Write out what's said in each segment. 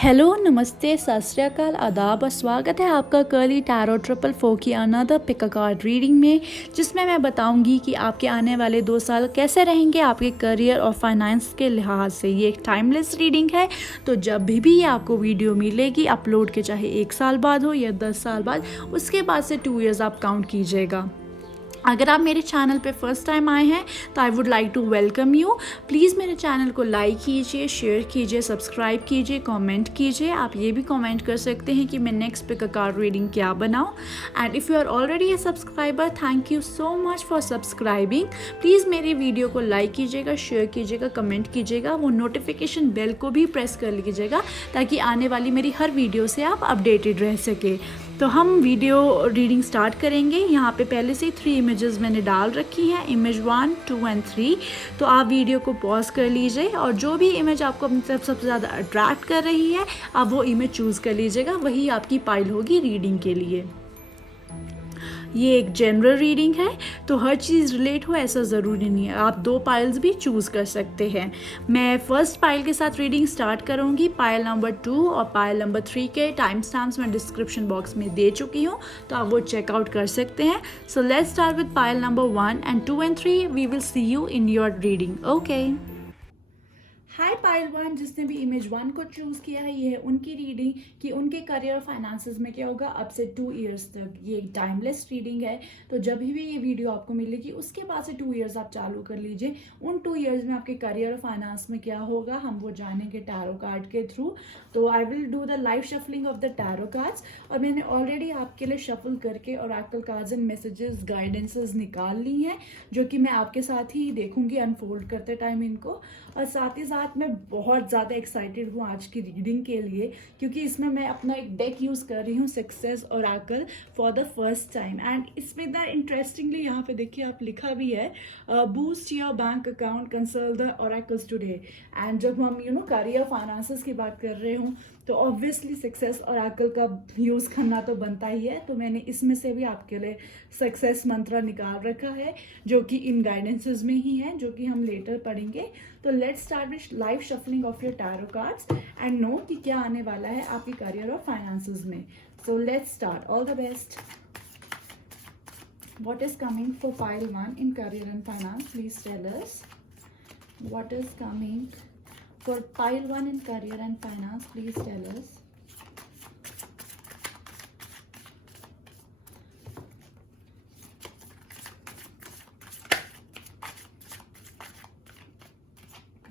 Hello, नमस्ते, सत श्री अकाल, आदाब और स्वागत है आपका कर्ली टैरो ट्रिपल 4 की another pick a card reading में, जिसमें मैं बताऊंगी कि आपके आने वाले 2 साल कैसे रहेंगे आपके करियर और फाइनेंस के लिहाज से। ये एक टाइमलेस रीडिंग है, तो जब भी ये आपको वीडियो मिलेगी अपलोड के, चाहे 1 साल बाद हो या 10 साल बाद, उसके बाद से 2 ईयर्स आप काउंट कीजिएगा। अगर आप मेरे चैनल पे फर्स्ट टाइम आए हैं तो I would like to welcome you. Please मेरे चैनल को लाइक कीजिए, शेयर कीजिए, सब्सक्राइब कीजिए, कमेंट कीजिए। आप ये भी कमेंट कर सकते हैं कि मैं next pick a card reading क्या बनाऊं। And if you are already a subscriber, thank you so much for subscribing. Please मेरी वीडियो को लाइक कीजिएगा, शेयर कीजिएगा, कमेंट कीजिएगा, वो नोटिफिकेशन बेल को भी प्रेस कर लीजिएगा ताकि आने वाली मेरी हर वीडियो से आप अपडेटेड रह सके। तो हम वीडियो रीडिंग स्टार्ट करेंगे। यहाँ पे पहले से 3 इमेजेस मैंने डाल रखी हैं, इमेज 1, 2 एंड 3। तो आप वीडियो को पॉज कर लीजिए और जो भी इमेज आपको अपनी तरफ सबसे ज़्यादा अट्रैक्ट कर रही है आप वो इमेज चूज़ कर लीजिएगा, वही आपकी पाइल होगी रीडिंग के लिए। ये एक जनरल रीडिंग है, तो हर चीज़ रिलेट हो ऐसा ज़रूरी नहीं है, आप 2 पाइल्स भी चूज़ कर सकते हैं। मैं फर्स्ट पाइल के साथ रीडिंग स्टार्ट करूँगी। पाइल नंबर 2 और पाइल नंबर 3 के टाइम स्टैम्प्स मैं डिस्क्रिप्शन बॉक्स में दे चुकी हूँ, तो आप वो चेकआउट कर सकते हैं। So let's start with pile number 1 and 2 and 3। We will see you in your reading. Okay. Hi pile 1, जिसने भी इमेज 1 को चूज़ किया है, ये है उनकी रीडिंग कि उनके करियर और फाइनेंसेस में क्या होगा अब से 2 इयर्स तक। ये एक टाइमलेस रीडिंग है, तो जब भी ये वीडियो आपको मिलेगी उसके बाद से 2 इयर्स आप चालू कर लीजिए। उन 2 इयर्स में आपके करियर और फाइनेंस में क्या होगा हम वो जानेंगे टैरो कार्ड के थ्रू। तो I will do the live shuffling of the tarot cards, और मैंने ऑलरेडी आपके लिए शफल करके oracle cards and messages guidances निकाल ली हैं, जो कि मैं आपके साथ ही देखूंगी अनफोल्ड करते टाइम इनको। और साथ ही साथ मैं बहुत ज़्यादा एक्साइटेड हूँ आज की रीडिंग के लिए, क्योंकि इसमें मैं अपना एक डेक यूज़ कर रही हूँ, success oracle, for the first time. And इसमें द इंटरेस्टिंगली यहाँ पे देखिए आप लिखा भी है, boost your bank account, consult the oracles today. And जब हम करियर फाइनेंसेस की बात कर रहे हूँ तो ऑब्वियसली सक्सेस ऑरेकल का यूज़ करना तो बनता ही है। तो मैंने इसमें से भी आपके लिए सक्सेस मंत्र निकाल रखा है, जो कि इन गाइडेंसेस में ही है, जो कि हम लेटर पढ़ेंगे। तो let's start with live shuffling of your tarot cards and know कि क्या आने वाला है आपकी करियर और फाइनेंसेस में। सो let's start. All the best. What is coming for pile 1 in career and finance? Please tell us. What is coming for pile 1 in career and finance? Please tell us.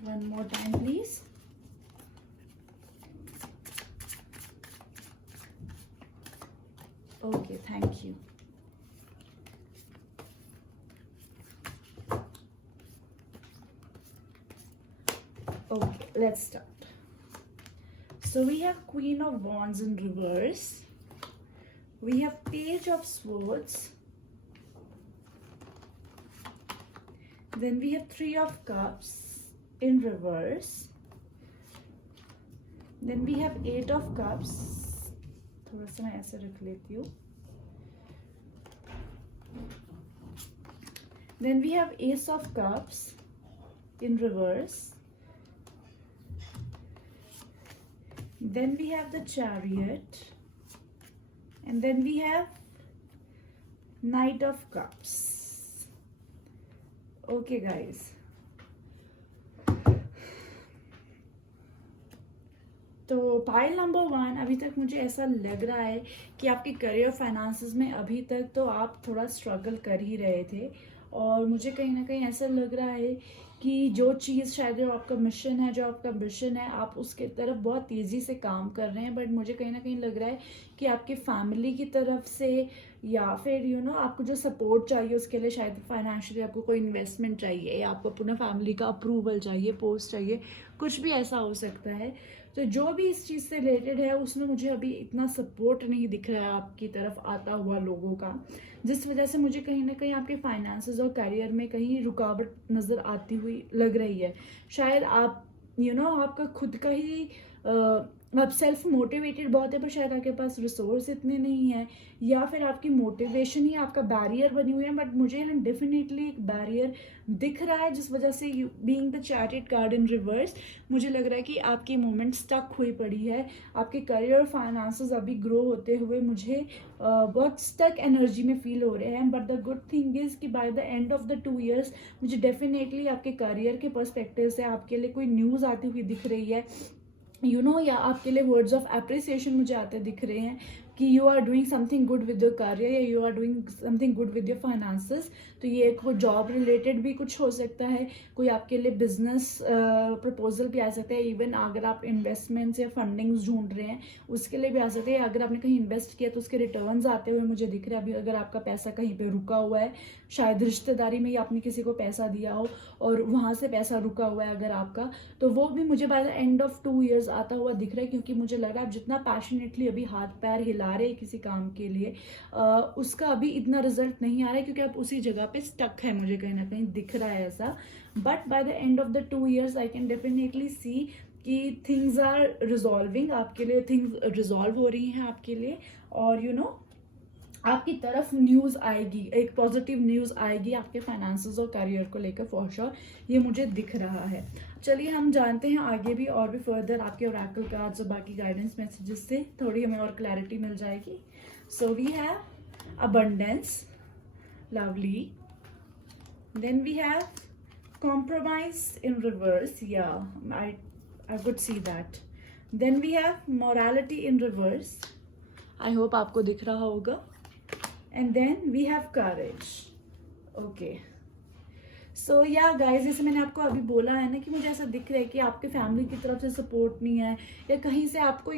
One more time, please. Okay, thank you. Okay, let's start. So we have Queen of Wands in reverse. We have Page of Swords. Then we have 3 of Cups in reverse. Then we have 8 of Cups. थोड़ा सा मैं ऐसे रख लेती हूँ. Then we have Ace of Cups in reverse. Then we have the Chariot, and then we have Knight of Cups. Okay guys, तो pile number 1, अभी तक मुझे ऐसा लग रहा है कि आपके करियर फाइनेंसेस में अभी तक तो आप थोड़ा स्ट्रगल कर ही रहे थे, और मुझे कहीं ना कहीं ऐसा लग रहा है कि जो चीज़ शायद जो आपका मिशन है, जो आपका विजन है, आप उसके तरफ बहुत तेज़ी से काम कर रहे हैं। बट मुझे कहीं ना कहीं लग रहा है कि आपकी फैमिली की तरफ से या फिर आपको जो सपोर्ट चाहिए उसके लिए शायद फाइनेंशियली आपको कोई इन्वेस्टमेंट चाहिए, या आपको अपना फैमिली का अप्रूवल चाहिए, पोस्ट चाहिए, कुछ भी ऐसा हो सकता है। तो जो भी इस चीज़ से रिलेटेड है उसमें मुझे अभी इतना सपोर्ट नहीं दिख रहा है आपकी तरफ आता हुआ लोगों का, जिस वजह से मुझे कहीं ना कहीं आपके फाइनेंसेस और करियर में कहीं रुकावट नज़र आती हुई लग रही है। शायद आप आपका खुद का ही आप सेल्फ मोटिवेटेड बहुत है पर शायद आपके पास रिसोर्स इतने नहीं है, या फिर आपकी मोटिवेशन ही आपका बैरियर बनी हुई है। बट मुझे यहाँ डेफिनेटली एक बैरियर दिख रहा है, जिस वजह से you being the chariot card in reverse, मुझे लग रहा है कि आपकी मूवमेंट स्टक हुई पड़ी है। आपके करियर और फाइनेंसेस अभी ग्रो होते हुए मुझे बहुत स्टक एनर्जी में फील हो रहे हैं। But the good thing is कि by the end of the 2 years मुझे डेफिनेटली आपके करियर के पर्सपेक्टिव से आपके लिए कोई न्यूज़ आती हुई दिख रही है, या आपके लिए वर्ड्स ऑफ अप्रिसिएशन मुझे आते दिख रहे हैं कि you are doing something good with your career, या you are doing something good with your finances. तो ये एक जॉब रिलेटेड भी कुछ हो सकता है, कोई आपके लिए बिजनेस प्रपोजल भी आ सकता है। इवन अगर आप इन्वेस्टमेंट्स या फंडिंग्स ढूंढ रहे हैं उसके लिए भी आ सकते हैं। अगर आपने कहीं इन्वेस्ट किया तो उसके रिटर्न्स आते हुए मुझे दिख रहा है। अभी अगर आपका पैसा कहीं पे रुका हुआ है, शायद रिश्तेदारी में ही आपने किसी को पैसा दिया हो और वहाँ से पैसा रुका हुआ है अगर आपका, तो वो भी मुझे bye the end of 2 years आता हुआ दिख रहा है। क्योंकि मुझे लग रहा है आप जितना पैशनेटली अभी हाथ पैर हिला रहे हैं किसी काम के लिए, उसका अभी इतना रिजल्ट नहीं आ रहा है, क्योंकि आप उसी जगह पे स्टक है, मुझे कहीं ना कहीं दिख रहा है ऐसा। But by the end of the 2 years I can definitely see कि थिंग्स आर रिजॉल्विंग आपके लिए, थिंग्स रिजॉल्व हो रही हैं आपके लिए। और आपकी तरफ न्यूज़ आएगी, एक पॉजिटिव न्यूज़ आएगी आपके फाइनेंसेस और करियर को लेकर फॉर श्योर, ये मुझे दिख रहा है। चलिए हम जानते हैं आगे भी और भी फर्दर आपके ओरेकल कार्ड्स और बाकी गाइडेंस मैसेजेस से थोड़ी हमें और क्लैरिटी मिल जाएगी। So we have abundance, lovely, then we have compromise in reverse, yeah I would see that. Then we have morality in reverse, I hope आपको दिख रहा होगा। And then we have courage. Okay, so yeah guys, जैसे मैंने आपको अभी बोला है ना कि मुझे ऐसा दिख रहा है कि आपके फैमिली की तरफ से सपोर्ट नहीं है, या कहीं से आपको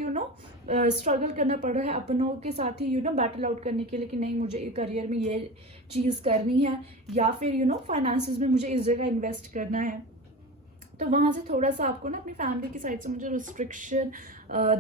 स्ट्रगल करना पड़ रहा है अपनों के साथ ही बैटल आउट करने के लिए कि नहीं मुझे करियर में ये चीज़ करनी है, या फिर फाइनेंसेस में मुझे इस जगह इन्वेस्ट करना है। तो वहाँ से थोड़ा सा आपको ना अपनी फैमिली की साइड से मुझे रिस्ट्रिक्शन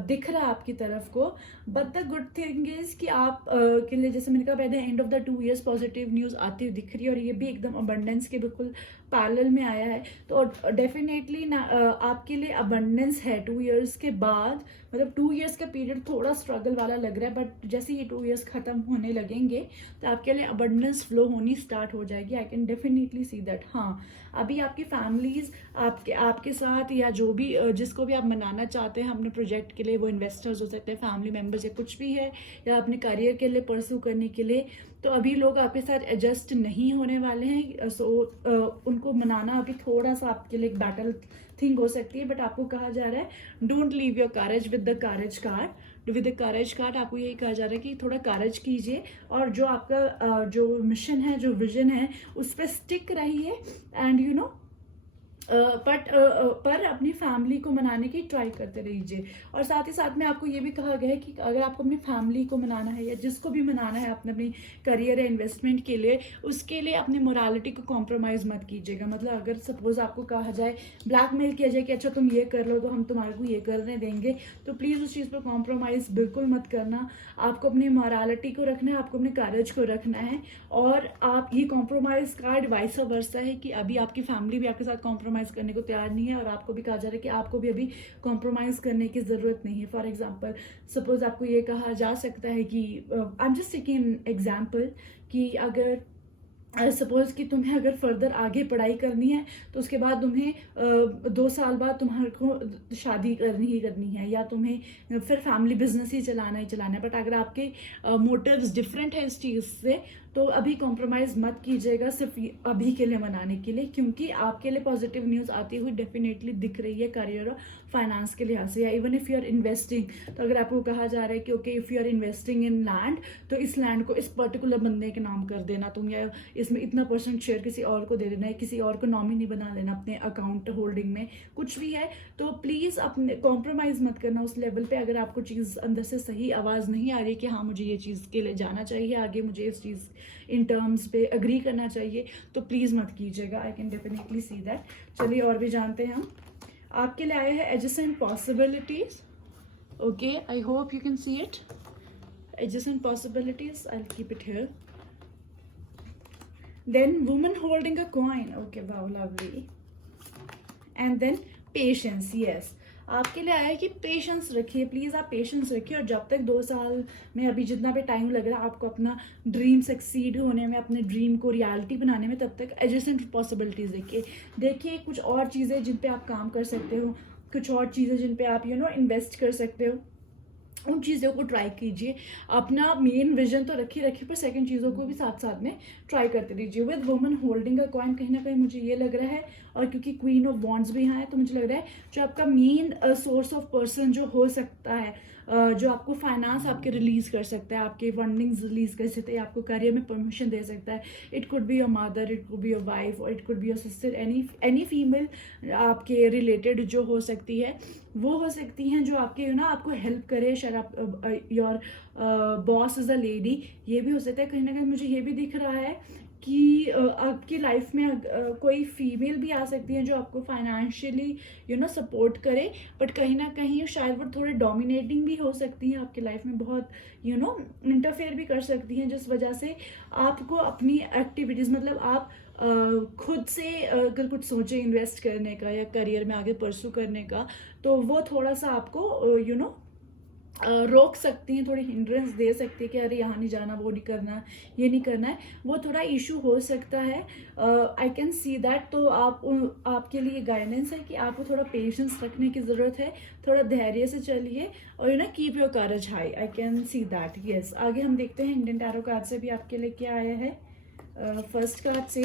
दिख रहा है आपकी तरफ को। But the good thing is कि आप के लिए, जैसे मैंने कहा, bye the end of the 2 years positive news आती हुई दिख रही है, और ये भी एकदम अबंडेंस के बिल्कुल पैरेलल में आया है। तो डेफिनेटली ना आपके लिए अबंडेंस है 2 ईयर्स के बाद। मतलब 2 ईयर्स का पीरियड थोड़ा स्ट्रगल वाला लग रहा है, बट जैसे ये 2 ईयर्स खत्म होने लगेंगे तो आपके लिए अबंडेंस फ्लो होनी स्टार्ट हो जाएगी। आई कैन डेफिनेटली सी दैट। हाँ, अभी आपकी फैमिलीज आपके साथ, या जो भी जिसको भी आप मनाना चाहते हैं अपने प्रोजेक्ट के लिए, वो इन्वेस्टर्स हो सकते हैं, फैमिली मेम्बर्स, या कुछ भी है, या अपने करियर के लिए परस्यू करने के लिए, तो अभी लोग आपके साथ एडजस्ट नहीं होने वाले हैं। सो उनको मनाना अभी थोड़ा सा आपके लिए एक बैटल थिंग हो सकती है। बट आपको कहा जा रहा है don't leave your courage with the courage card. With the courage card आपको यही कहा जा रहा है कि थोड़ा करेज कीजिए, और जो आपका जो मिशन है, जो विजन है, उस पर स्टिक रहिए। एंड पर अपनी फैमिली को मनाने की ट्राई करते रहिए। और साथ ही साथ में आपको ये भी कहा गया है कि अगर आपको अपनी फैमिली को मनाना है, या जिसको भी मनाना है अपने करियर या इन्वेस्टमेंट के लिए, उसके लिए अपनी मोरालिटी को कॉम्प्रोमाइज़ मत कीजिएगा। मतलब अगर सपोज आपको कहा जाए, ब्लैकमेल किया जाए कि अच्छा तुम ये कर लो तो हम तुम्हारे को ये करने देंगे, तो प्लीज़ उस चीज़ पर कॉम्प्रोमाइज़ बिल्कुल मत करना। आपको अपनी मोरालिटी को रखना है, आपको अपने करेज को रखना है। और आप ये कॉम्प्रोमाइज़ कार्ड वाइस वर्सा है कि अभी आपकी फैमिली भी आपके साथ कॉम्प्रोमाइज़ करने को तैयार नहीं है, और आपको भी कहा जा रहा है कि आपको भी अभी कॉम्प्रोमाइज करने की जरूरत नहीं है। फॉर एग्जांपल, सपोज आपको ये कहा जा सकता है कि I am just taking an example, कि अगर सपोज कि तुम्हें अगर फर्दर आगे पढ़ाई करनी है तो उसके बाद तुम्हें 2 साल बाद तुम्हारे को शादी करनी ही करनी है, या तुम्हें फिर फैमिली बिजनेस ही चलाना है। बट अगर आपके मोटिव्स डिफरेंट है इस चीज़ से, तो अभी कॉम्प्रोमाइज़ मत कीजिएगा सिर्फ अभी के लिए मनाने के लिए, क्योंकि आपके लिए पॉजिटिव न्यूज़ आती हुई डेफिनेटली दिख रही है करियर और फाइनेंस के लिहाज से। या even if you are investing, तो अगर आपको कहा जा रहा है कि okay if you are investing in land, तो इस लैंड को इस पर्टिकुलर बंदे के नाम कर देना तुम, या इसमें इतना % शेयर किसी और को दे देना है, किसी और को नॉमिनी बना लेना अपने अकाउंट होल्डिंग में, कुछ भी है। तो प्लीज़ अपने कॉम्प्रोमाइज़ मत करना उस लेवल पे। अगर आपको चीज़ अंदर से सही आवाज़ नहीं आ रही कि हाँ मुझे ये चीज़ के लिए जाना चाहिए आगे, मुझे इस चीज़ इन टर्म्स पे अग्री करना चाहिए, तो प्लीज़ मत कीजिएगा। आई कैन डेफिनेटली सी दैट। चलिए और भी जानते हैं हम। आपके लिए आए हैं adjacent possibilities. Okay, I hope you can see it. Adjacent possibilities, I will keep it here. Then woman holding a coin. Okay, wow, lovely. And then patience, yes. आपके लिए आया है कि पेशेंस रखिए, प्लीज़ आप पेशेंस रखिए, और जब तक 2 साल में अभी जितना भी टाइम लग रहा है आपको अपना ड्रीम सक्सीड होने में, अपने ड्रीम को रियलिटी बनाने में, तब तक एडजेसेंट पॉसिबिलिटीज़ देखिए कुछ और चीज़ें जिन पे आप काम कर सकते हो, कुछ और चीज़ें जिन पे आप इन्वेस्ट कर सकते हो, उन चीज़ों को ट्राई कीजिए। अपना मेन विजन तो रखिए पर सेकंड चीज़ों को भी साथ साथ में ट्राई करते रहिए। With woman holding a coin, कहीं ना कहीं मुझे ये लग रहा है, और क्योंकि क्वीन ऑफ वॉन्ड्स भी यहाँ है, तो मुझे लग रहा है जो आपका मेन सोर्स ऑफ पर्सन जो हो सकता है, जो आपको फाइनेंस आपके रिलीज कर सकता है, आपके फंडिंग्स रिलीज कर सकते हैं, आपको करियर में प्रमोशन दे सकता है। It could be your mother, it could be your wife, और it could be your sister, any female आपके रिलेटेड जो हो सकती है, वो हो सकती हैं जो आपके आपको हेल्प करे। शायद आप your boss is a lady, ये भी हो सकता है। कहीं ना कहीं मुझे ये भी दिख रहा है कि आपकी लाइफ में कोई फीमेल भी आ सकती है जो आपको फाइनेंशियली सपोर्ट करे, बट कहीं ना कहीं शायद वो थोड़े डोमिनेटिंग भी हो सकती हैं आपकी लाइफ में, बहुत इंटरफेयर भी कर सकती हैं, जिस वजह से आपको अपनी एक्टिविटीज़, मतलब आप खुद से अगर कुछ सोचे इन्वेस्ट करने का या करियर में आगे परसू करने का, तो वो थोड़ा सा आपको रोक सकती हैं, थोड़ी हिंड्रेंस दे सकती है कि अरे यहाँ नहीं जाना, वो नहीं करना, ये नहीं करना है, वो थोड़ा इशू हो सकता है। आई कैन सी दैट। तो आपके लिए गाइडेंस है कि आपको थोड़ा पेशेंस रखने की ज़रूरत है, थोड़ा धैर्य से चलिए, और keep your courage high. I can see that, yes. आगे हम देखते हैं इंडियन टैरो कार्ड से भी आपके लिए क्या आया है। फर्स्ट कार्ड से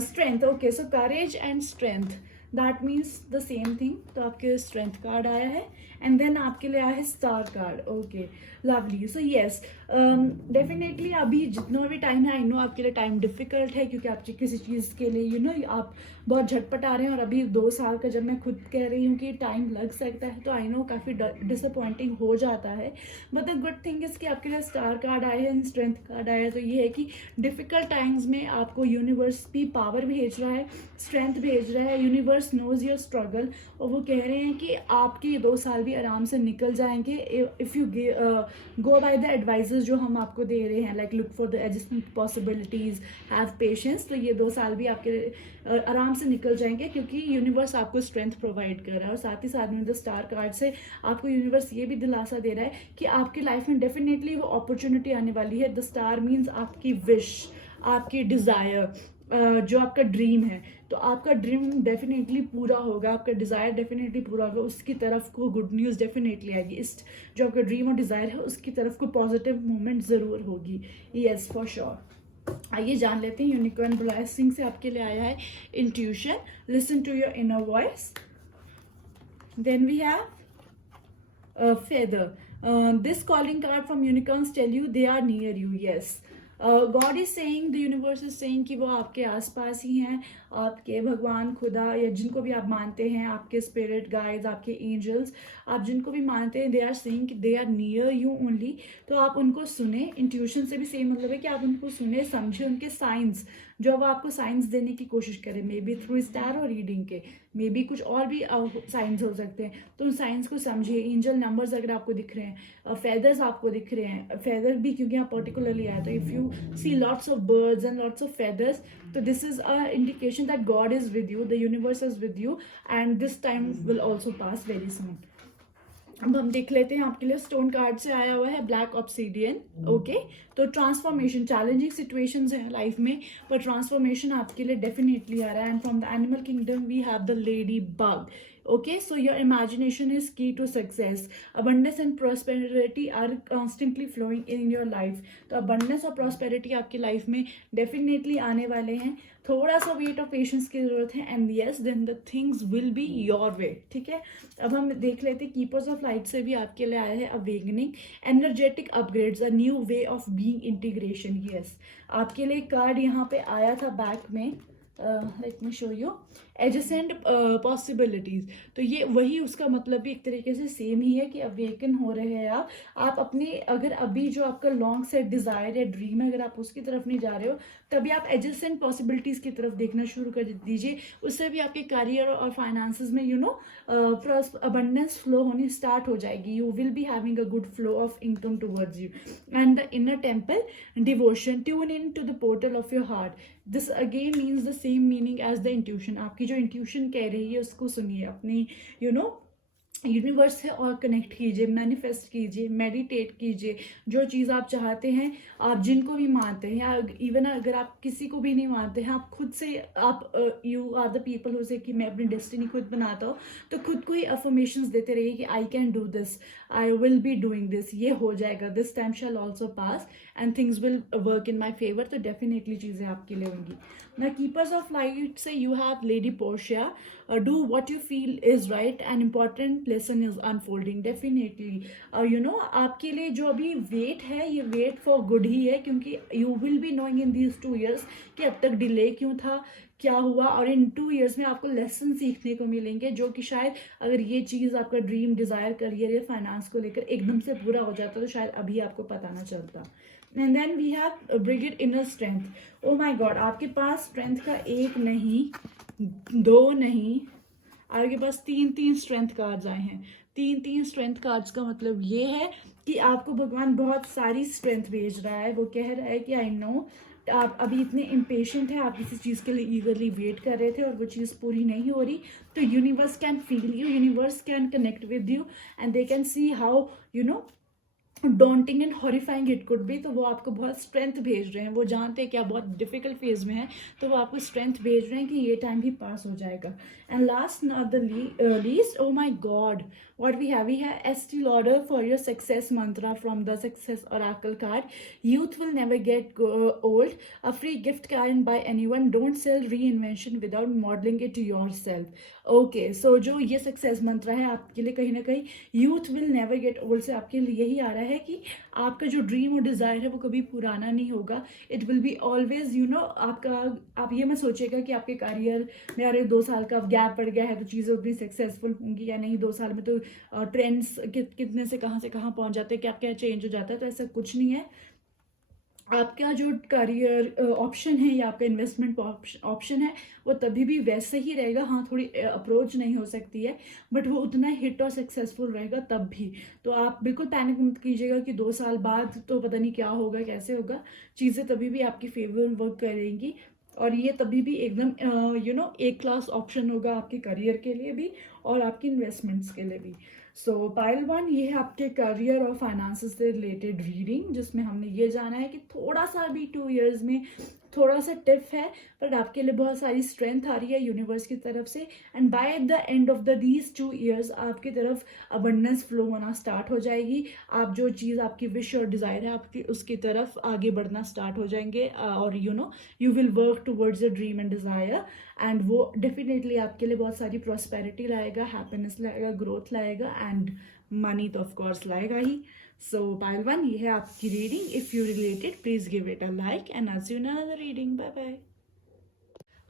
strength. Okay, so courage and strength, that means the same thing. तो आपके स्ट्रेंथ कार्ड आया है, एंड देन आपके लिए आया है star card. Okay, lovely. So yes, definitely अभी जितना भी टाइम है, आई नो आपके लिए टाइम डिफिकल्ट है, क्योंकि आप किसी चीज़ के लिए आप बहुत झटपट आ रहे हैं, और अभी 2 साल का जब मैं खुद कह रही हूँ कि टाइम लग सकता है, तो आई नो काफ़ी डिसअपॉइंटिंग हो जाता है। But the good thing is कि आपके लिए स्टार कार्ड आए हैं, स्ट्रेंथ कार्ड आया है, तो ये है कि डिफिकल्ट टाइम्स में आपको यूनिवर्स भी पावर भेज रहा है, स्ट्रेंथ भेज रहा है। यूनिवर्स नोज योर स्ट्रगल, और वो कह रहे हैं कि आपके ये 2 साल भी आराम से निकल जाएंगे if you go by the advises जो हम आपको दे रहे हैं, like look for the adjustment possibilities, have patience. तो ये 2 साल भी आपके आराम से निकल जाएंगे, क्योंकि यूनिवर्स आपको स्ट्रेंथ प्रोवाइड कर रहा है। और साथ ही साथ में द स्टार कार्ड से आपको यूनिवर्स ये भी दिलासा दे रहा है कि आपकी लाइफ में डेफिनेटली वो अपॉर्चुनिटी आने वाली है। द स्टार मीन्स आपकी विश, आपकी डिज़ायर, जो आपका ड्रीम है, तो आपका ड्रीम डेफिनेटली पूरा होगा, आपका डिज़ायर डेफिनेटली पूरा होगा, उसकी तरफ को गुड न्यूज़ डेफिनेटली आएगी। इस जो आपका ड्रीम और डिज़ायर है उसकी तरफ को पॉजिटिव मूवमेंट ज़रूर होगी, येस फॉर श्योर। आइए जान लेते हैं यूनिकॉर्न ब्लेसिंग से आपके लिए आया है intuition, listen to your inner voice. Then we have feather. This calling card from unicorns tell you they are near you. Yes, God is saying, the universe is saying कि वो आपके आसपास ही हैं, आपके भगवान खुदा या जिनको भी आप मानते हैं, आपके स्पिरिट गाइड्स, आपके एंजल्स, आप जिनको भी मानते हैं, दे आर सेइंग कि they are near you only. तो आप उनको सुने। इंट्यूशन से भी सेम मतलब है कि आप उनको सुने, समझे उनके साइंस, जो अब आपको साइंस देने की कोशिश करें, मे बी थ्रू स्टार और रीडिंग के, मे बी कुछ और भी साइंस हो सकते हैं, तो उन साइंस को समझिए। एंजल नंबर्स अगर आपको दिख रहे हैं, फेदर्स आपको दिख रहे हैं, फेदर भी क्योंकि यहाँ पर्टिकुलरली आया, तो if you see lots of birds and lots of feathers, तो this is a indication that God is with you, the universe is with you, and this time will also pass very soon. अब हम देख लेते हैं, आपके लिए stone card से आया हुआ है ब्लैक ऑब्सीडियन। ओके, तो ट्रांसफॉर्मेशन, चैलेंजिंग सिचुएशंस हैं लाइफ में, पर ट्रांसफॉर्मेशन आपके लिए डेफिनेटली आ रहा है। And from the animal kingdom we have the ladybug. Okay, so your imagination is key to success. Abundance and prosperity are constantly flowing in your life. तो abundance और prosperity आपकी life में definitely आने वाले हैं। थोड़ा सा weight of patience की जरूरत है, and yes then the things will be your way. ठीक है, अब हम देख लेते हैं कीपर्स ऑफ लाइट से भी आपके लिए आया है awakening, energetic upgrades, a new way of being, integration. Yes, आपके लिए कार्ड यहाँ पे आया था बैक में, let me show you, adjacent possibilities. तो ये वही उसका मतलब भी एक तरीके से सेम ही है कि अवेकन हो रहे हैं आप अपने, अगर अभी जो आपका लॉन्ग सेट डिजायर या ड्रीम है, अगर आप उसकी तरफ नहीं जा रहे हो, तभी आप एडजेसेंट पॉसिबिलिटीज की तरफ देखना शुरू कर दीजिए। उससे भी आपके करियर और फाइनेंसेस में अबंडेंस फ्लो होनी स्टार्ट हो जाएगी। You will be having a good flow of income towards you. And the inner temple devotion, tune in to the portal of your heart. This again means the same meaning as the intuition. आपकी जो intuition कह रही है उसको सुनिए, अपनी universe है और कनेक्ट कीजिए, मैनिफेस्ट कीजिए, मेडिटेट कीजिए। जो चीज़ आप चाहते हैं, आप जिनको भी मानते हैं या इवन अगर आप किसी को भी नहीं मानते हैं, आप खुद से, आप यू आर द पीपल हो से कि मैं अपनी डेस्टिनी खुद बनाता हूँ, तो खुद को ही अफर्मेशंस देते रहिए कि आई can do this, I will be doing this, ये हो जाएगा, this time shall also pass and things will work in my favour. तो डेफिनेटली चीज़ें आपके लिए होंगी। ना कीपर्स ऑफ लाइट से you have lady Portia, do what you feel is right, an important lesson is unfolding definitely। you know, आपके लिए जो अभी वेट है, ये वेट फॉर गुड ही है, क्योंकि you will be knowing in these 2 years कि अब तक डिले क्यों था, क्या हुआ, और इन 2 years में आपको लेसन सीखने को मिलेंगे, जो कि शायद अगर ये चीज़ आपका ड्रीम, डिज़ायर, करियर या फाइनेंस को लेकर एकदम से पूरा हो जाता तो शायद अभी आपको पता ना चलता। And then we have brigade inner strength. Oh my god, आपके पास स्ट्रेंथ का एक नहीं, 2 नहीं, आपके पास 3 स्ट्रेंथ कार्ड्स आए हैं। 3 स्ट्रेंथ कार्ड्स का मतलब ये है कि आपको भगवान बहुत सारी स्ट्रेंथ भेज रहा है। वो कह रहा है कि आई नो आप अभी इतने इम्पेशेंट हैं, आप किसी चीज़ के लिए ईगरली वेट कर रहे थे और वो चीज़ पूरी नहीं हो रही, तो universe can feel you, universe can connect with you and they can see how you know daunting and horrifying it could B. तो वो आपको बहुत स्ट्रेंथ भेज रहे हैं, वो जानते हैं कि आप बहुत डिफिकल्ट फेज में हैं, तो वो आपको स्ट्रेंथ भेज रहे हैं कि ये टाइम भी पास हो जाएगा। And last not the least, oh my god, what we have Estee Lauder for your success mantra from the Success Oracle card. Youth will never get old. A free gift card by anyone. Don't sell reinvention without modeling it to yourself. Okay, so जो ये success मंत्र है आपके लिए, कहीं ना कहीं youth will never get old से आपके लिए यही आ रहा है कि आपका जो ड्रीम और डिज़ायर है वो कभी पुराना नहीं होगा। It will be always you know, आपका, आप ये मत सोचिएगा कि आपके करियर में अरे 2 साल का गैप पड़ गया है तो चीज़ें उतनी सक्सेसफुल होंगी या नहीं, 2 साल में तो ट्रेंड्स कितने से कहाँ पहुंच जाते हैं, क्या क्या चेंज हो जाता है। तो ऐसा कुछ नहीं है। आपका जो करियर ऑप्शन है या आपका इन्वेस्टमेंट ऑप्शन है वो तभी भी वैसे ही रहेगा। हाँ, थोड़ी अप्रोच नहीं हो सकती है, बट वो उतना हिट और सक्सेसफुल रहेगा तब भी। तो आप बिल्कुल पैनिक मत कीजिएगा कि 2 साल बाद तो पता नहीं क्या होगा, कैसे होगा। चीज़ें तभी भी आपकी फेवर वर्क करेंगी और ये तभी भी एकदम यू नो एक क्लास ऑप्शन होगा आपके करियर के लिए भी और आपके इन्वेस्टमेंट्स के लिए भी। सो पाइल 1, ये है आपके करियर और फाइनेंसेस से रिलेटेड रीडिंग, जिसमें हमने ये जाना है कि थोड़ा सा भी 2 इयर्स में थोड़ा सा टिफ है, पर आपके लिए बहुत सारी स्ट्रेंथ आ रही है यूनिवर्स की तरफ से। And bye the end of these 2 years आपकी तरफ अबंडेंस फ्लो होना स्टार्ट हो जाएगी। आप जो चीज़ आपकी विश और डिज़ायर है आपकी, उसकी तरफ आगे बढ़ना स्टार्ट हो जाएंगे और you know you will work towards a dream and desire. And वो डेफिनेटली आपके लिए बहुत सारी प्रॉस्पेरिटी लाएगा, हैप्पीनेस लाएगा, ग्रोथ लाएगा एंड मनी तो ऑफकोर्स लाएगा ही। सो पाइल 1, ये है आपकी reading. If you related please give it a like and I see you in another reading. Bye bye.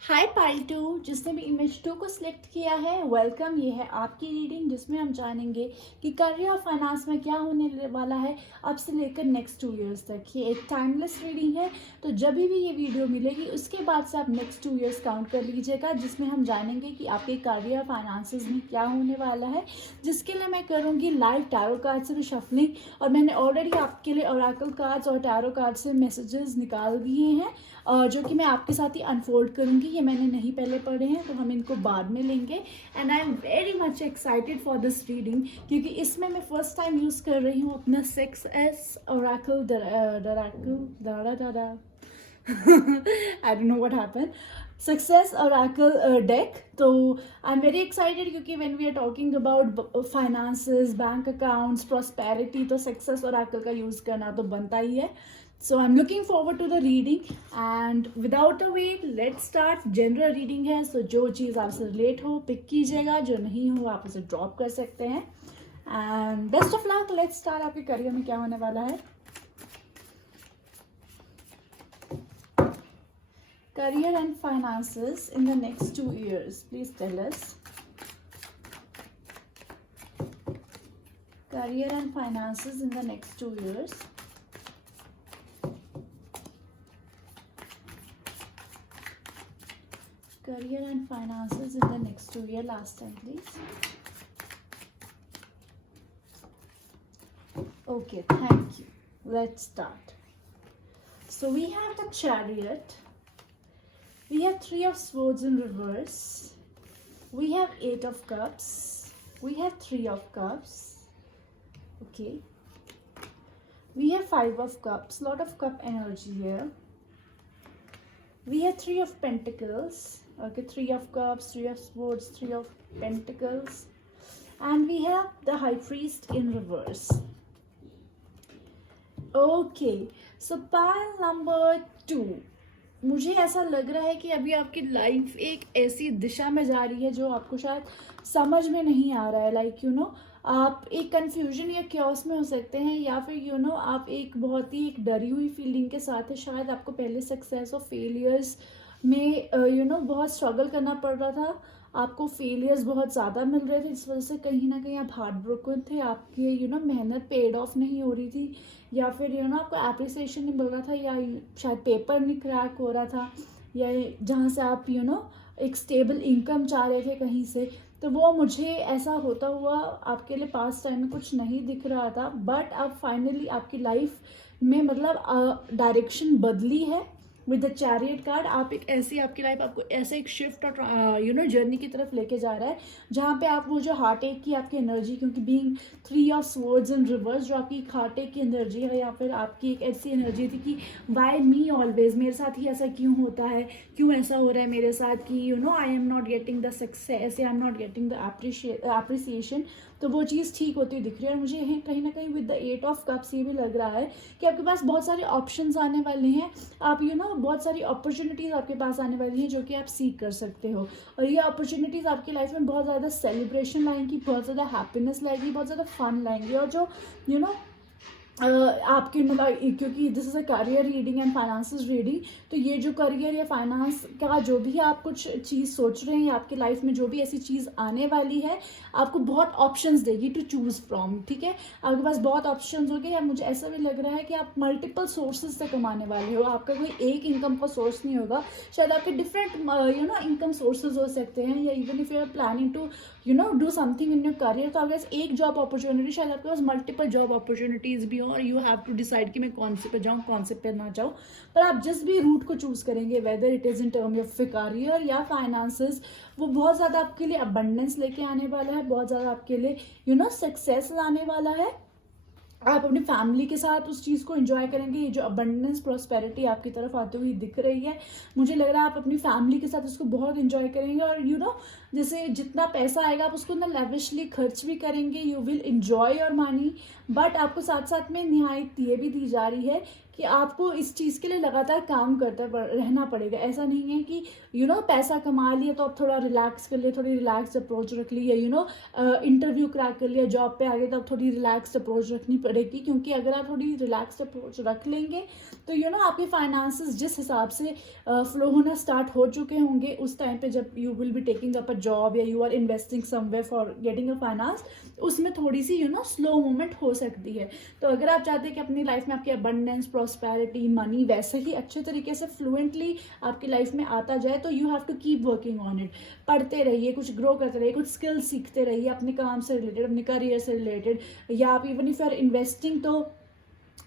Hi pile 2, जिसने भी इमेज 2 को सिलेक्ट किया है, वेलकम। ये है आपकी रीडिंग जिसमें हम जानेंगे कि करियर और फाइनेंस में क्या होने वाला है अब से लेकर नेक्स्ट 2 इयर्स तक। ये एक टाइमलेस रीडिंग है, तो जब भी ये वीडियो मिलेगी उसके बाद से आप नेक्स्ट 2 इयर्स काउंट कर लीजिएगा, जिसमें हम जानेंगे कि आपके करियर और फाइनेंसेस में क्या होने वाला है। जिसके लिए मैं करूँगी लाइव टैरो कार्ड से शफलिंग, और मैंने ऑलरेडी आपके लिए ओरेकल कार्ड्स और टैरो कार्ड से मैसेजेस निकाल दिए हैं जो कि मैं आपके साथ ही अनफोल्ड करूँगी। ये मैंने नहीं पहले पढ़े हैं तो हम इनको बाद में लेंगे। And I am very much excited for this reading, क्योंकि इसमें मैं फर्स्ट टाइम यूज़ कर रही हूँ अपना success Oracle I don't know what happened. Success Oracle deck. तो I'm very excited क्योंकि when we are talking about finances, bank accounts, prosperity, तो Success Oracle का यूज़ करना तो बनता ही है। So I'm looking forward to the reading and without a wait let's start। General reading है, so जो चीज़ आपसे रिलेट हो पिक कीजिएगा, जो नहीं हो आप उसे ड्रॉप कर सकते हैं। And best of luck, let's start. आपके करियर में क्या होने वाला है? Career and finances in the next 2 years. Please tell us. Career and finances in the next 2 years. Career and finances in the next 2 years. Last time, please. Okay, thank you. Let's start. So we have the Chariot. We have 3 of Swords in reverse. We have 8 of Cups. we have Three of Cups. Okay, we have Five of Cups, lot of cup energy here. We have Three of Pentacles. Okay, Three of Cups, Three of Swords, Three of Pentacles, and we have the High Priest in reverse. Okay, so pile number 2. मुझे ऐसा लग रहा है कि अभी आपकी life एक ऐसी दिशा में जा रही है जो आपको शायद समझ में नहीं आ रहा है. लाइक यू नो, आप एक कंफ्यूजन या क्योस में हो सकते हैं, या फिर यू नो आप एक बहुत ही एक डरी हुई फीलिंग के साथ है. शायद आपको पहले सक्सेस और फेलियर्स में यू नो बहुत स्ट्रगल करना पड़ रहा था. आपको फेलियर्स बहुत ज़्यादा मिल रहे थे, इस वजह से कहीं ना कहीं आप हार्ट ब्रोकन थे. आपकी यू नो मेहनत पेड ऑफ नहीं हो रही थी, या फिर यू नो आपको एप्रिसिएशन नहीं मिल रहा था, या शायद पेपर नहीं क्रैक हो रहा था, या जहाँ से आप यू नो एक स्टेबल इनकम चाह रहे थे कहीं से. तो वो मुझे ऐसा होता हुआ आपके लिए पास्ट टाइम में कुछ नहीं दिख रहा था. बट अब फाइनली आपकी लाइफ में मतलब डायरेक्शन बदली है विद द चैरियट कार्ड. आप एक ऐसी आपकी लाइफ आपको ऐसे एक शिफ्ट और यू नो जर्नी की तरफ लेके जा रहा है जहाँ पे आप वो जो हार्ट एक की आपकी एनर्जी, क्योंकि being three of swords in reverse, जो आपकी हार्ट एक की एनर्जी है, या फिर आपकी एक ऐसी एनर्जी थी कि वाई मी ऑलवेज, मेरे साथ ही ऐसा क्यों होता है, क्यों ऐसा हो रहा है मेरे साथ, कि you know I am not getting the success, I am not getting the appreciation. तो वो चीज़ ठीक होती दिख रही है. और मुझे कहीं ना कहीं विद द 8 ऑफ कप्स ये भी लग रहा है कि आपके पास बहुत सारे ऑप्शंस आने वाले हैं. आप यू नो बहुत सारी अपॉर्चुनिटीज़ आपके पास आने वाली हैं जो कि आप सीख कर सकते हो. और ये अपॉर्चुनिटीज़ आपकी लाइफ में बहुत ज़्यादा सेलिब्रेशन लाएंगी, बहुत ज़्यादा हैप्पीनेस लाएंगी, बहुत ज़्यादा फन लाएंगी. और जो यू नो आपके मतलब, क्योंकि this is a career reading and finances reading, तो ये जो करियर या फाइनेंस का जो भी आप कुछ चीज़ सोच रहे हैं, या आपकी लाइफ में जो भी ऐसी चीज़ आने वाली है, आपको बहुत ऑप्शंस देगी टू चूज़ फ्रॉम. ठीक है, आपके पास बहुत ऑप्शंस हो गए. या मुझे ऐसा भी लग रहा है कि आप मल्टीपल सोर्सेज से कमाने वाले हो. आपका कोई एक इनकम का सोर्स नहीं होगा, शायद आपके different you know income sources हो सकते हैं. या even if you are planning to you know do something in your career, तो आपके पास एक जॉब अपॉर्चुनिटी, शायद आपके पास मल्टीपल जॉब अपॉर्चुनिटीज़ भी हो, और यू हैव टू डिसाइड कि मैं कौन से पे जाऊँ, कौन से पे ना जाऊँ. पर आप जिस भी रूट को चूज़ करेंगे, whether it is in term of career या फाइनेंसेस, वो बहुत ज़्यादा आपके लिए अबंडेंस लेके आने वाला है, बहुत ज़्यादा आपके लिए यू नो सक्सेस लाने वाला है. आप अपनी फैमिली के साथ उस चीज़ को एंजॉय करेंगे. ये जो अबंडेंस प्रॉस्पेरिटी आपकी तरफ आती हुई दिख रही है, मुझे लग रहा है आप अपनी फैमिली के साथ उसको बहुत एंजॉय करेंगे. और यू नो जैसे जितना पैसा आएगा आप उसको ना लेविशली खर्च भी करेंगे. You will enjoy your money. But आपको साथ साथ में निहायत ये भी दी जा रही है कि आपको इस चीज़ के लिए लगातार काम करता रहना पड़ेगा. ऐसा नहीं है कि यू नो पैसा कमा लिया तो आप थोड़ा रिलैक्स कर लिए, थोड़ी रिलैक्स अप्रोच रख ली, या यू नो इंटरव्यू क्रैक कर लिया, जॉब पे आ गए तो आप थोड़ी रिलैक्स अप्रोच रखनी पड़ेगी. क्योंकि अगर आप थोड़ी रिलैक्स अप्रोच रख लेंगे तो यू नो आपके फाइनेंसेस जिस हिसाब से फ्लो होना स्टार्ट हो चुके होंगे, उस टाइम पे जब you will be taking up a job या you are investing somewhere for getting a finance, उसमें थोड़ी सी यू नो स्लो मूवमेंट हो सकती है. तो अगर आप चाहते हैं कि अपनी लाइफ में आपकी अबंडेंस, प्रॉस्पेरिटी, मनी वैसे ही अच्छे तरीके से फ्लुएंटली आपकी लाइफ में आता जाए, तो you have to keep working on it. पढ़ते रहिए, कुछ ग्रो करते रहिए, कुछ स्किल्स सीखते रहिए अपने काम से रिलेटेड, अपने करियर से रिलेटेड. या आप even if you are investing तो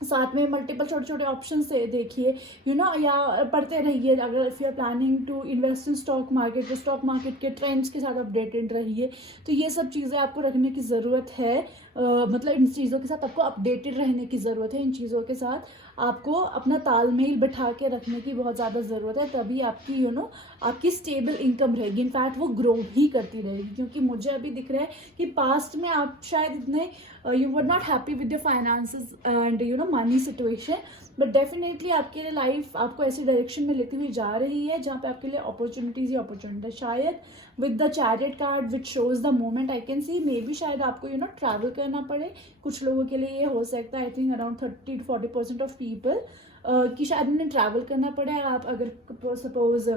साथ में मल्टीपल छोटे छोटे ऑप्शन से देखिए, यू नो, या पढ़ते रहिए. अगर if you are planning to invest in stock market, तो स्टॉक मार्केट के ट्रेंड्स के साथ अपडेटेड रहिए. तो ये सब चीज़ें आपको रखने की ज़रूरत है. मतलब इन चीज़ों के साथ आपको अपडेटेड रहने की ज़रूरत है. इन चीज़ों के साथ आपको अपना तालमेल बिठा के रखने की बहुत ज़्यादा ज़रूरत है. तभी आपकी यू नो आपकी स्टेबल इनकम रहेगी. इनफैक्ट वो ग्रो ही करती रहेगी. क्योंकि मुझे अभी दिख रहा है कि पास्ट में आप शायद इतने you were not happy with your finances and you no money situation, but definitely आपके लिए लाइफ आपको ऐसी डायरेक्शन में लेती हुई जा रही है जहाँ पे आपके लिए अपॉर्चुनिटीज़ ही अपॉर्चुनिटी. शायद with the chariot card which shows the moment I can C, may be शायद आपको यू नो ट्रैवल करना पड़े. कुछ लोगों के लिए ये हो सकता है, I think around 30 to 40% of people, कि शायद उन्हें ट्रैवल करना पड़े. आप अगर सपोज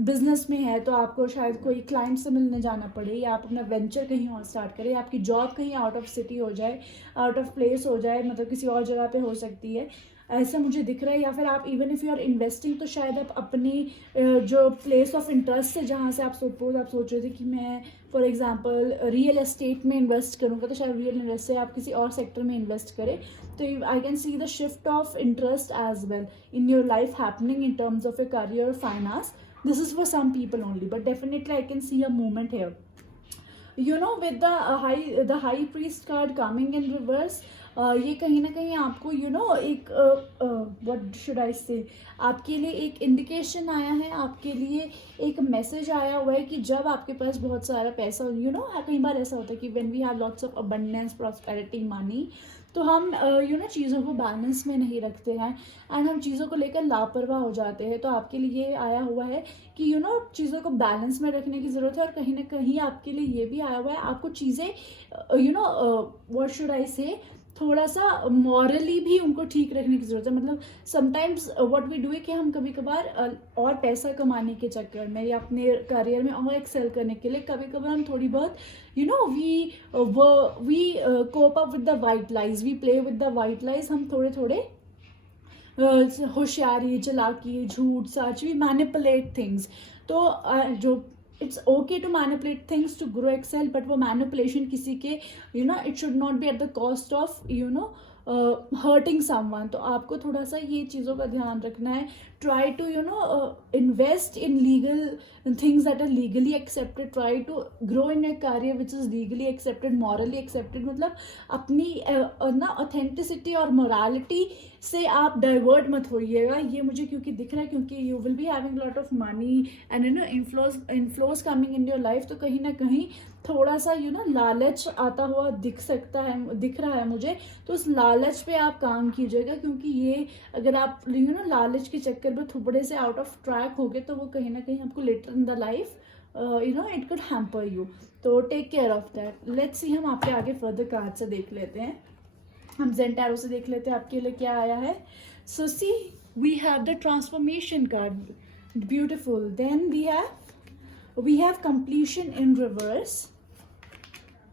बिजनेस में है तो आपको शायद कोई क्लाइंट से मिलने जाना पड़े, या आप अपना वेंचर कहीं और स्टार्ट करें, आपकी जॉब कहीं आउट ऑफ सिटी हो जाए, आउट ऑफ प्लेस हो जाए, मतलब किसी और जगह पे हो सकती है, ऐसा मुझे दिख रहा है. या फिर आप even if you are investing, तो शायद आप अपनी जो प्लेस ऑफ इंटरेस्ट है, जहाँ से आप सोच रहे थे कि मैं फॉर एग्जांपल रियल एस्टेट में इन्वेस्ट करूँगा, तो शायद रियल इन्वेस्ट से आप किसी और सेक्टर में इन्वेस्ट करें. तो I can see the shift of interest as well in your life happening in terms of a career finance. This is for some people only, but definitely I can see a movement here. With the high priest card coming in reverse, ये कहीं ना कहीं आपको एक what should I से, आपके लिए एक इंडिकेशन आया है, आपके लिए एक मैसेज आया हुआ है कि जब आपके पास बहुत सारा पैसा, कई बार ऐसा होता है कि when we have lots of abundance, prosperity, money, तो हम चीज़ों को बैलेंस में नहीं रखते हैं एंड हम चीज़ों को लेकर लापरवाह हो जाते हैं। तो आपके लिए ये आया हुआ है कि चीज़ों को बैलेंस में रखने की ज़रूरत है, और कहीं ना कहीं आपके लिए ये भी आया हुआ है, आपको चीज़ें व्हाट शुड आई से, थोड़ा सा मॉरली भी उनको ठीक रखने की ज़रूरत है। मतलब समटाइम्स व्हाट वी डू है कि हम कभी कभार और पैसा कमाने के चक्कर में या अपने करियर में और एक्सेल करने के लिए कभी कभार हम थोड़ी बहुत we cope up with the white lies, we play with the white lies, हम थोड़े थोड़े होशियारी, चालाकी, झूठ, सच, वी मैनिपुलेट थिंग्स। तो जो it's okay to manipulate things to grow excel, but वो मैनिपुलेशन किसी के it should not be at the cost of hurting someone. तो आपको थोड़ा सा ये चीज़ों का ध्यान रखना है। Try to invest in legal things that are legally accepted, try to grow in a career which is legally accepted, morally accepted. मतलब अपनी ऑथेंटिसिटी और मोरालिटी से आप डाइवर्ट मत होइएगा। ये मुझे क्योंकि दिख रहा है, क्योंकि you will be having lot of money and inflows coming in your life. तो कहीं ना कहीं थोड़ा सा लालच आता हुआ दिख रहा है मुझे। तो उस लालच पे आप काम कीजिएगा, क्योंकि ये अगर आप लालच के चक्कर में थोड़े से आउट ऑफ ट्रैक हो गए तो वो कहीं ना कहीं आपको later in the life it could hamper you. तो take care of that. Let's see, हम आपके आगे फर्दर कार्ड से देख लेते हैं, हम ज़ेन टैरो से देख लेते हैं आपके लिए क्या आया है। So see, we have the transformation card, beautiful. Then we have completion in reverse,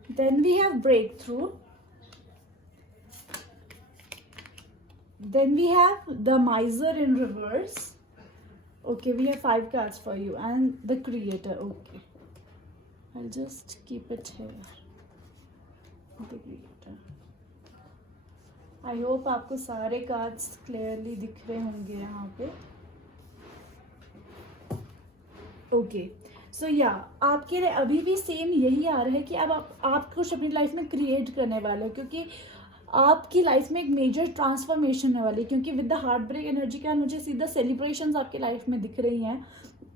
then we have breakthrough, then we have the miser in reverse. Okay, we have 5 cards for you, and the creator. Okay, I'll just keep it here, the creator. I hope आपको सारे cards clearly दिख रहे होंगे यहाँ पे। Okay, so या आपके लिए अभी भी सेम यही आ रहा है कि अब आप कुछ अपनी लाइफ में क्रिएट करने वाले हो, क्योंकि आपकी लाइफ में एक मेजर ट्रांसफॉर्मेशन होने वाली है। क्योंकि with the heartbreak energy का मुझे सीधा सेलिब्रेशंस आपकी लाइफ में दिख रही हैं।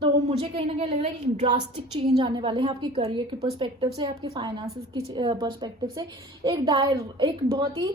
तो मुझे कहीं ना कहीं लग रहा है कि ड्रास्टिक चेंज आने वाले हैं आपके करियर के पर्सपेक्टिव से, आपके फाइनेंसेस की पर्सपेक्टिव से। एक बहुत ही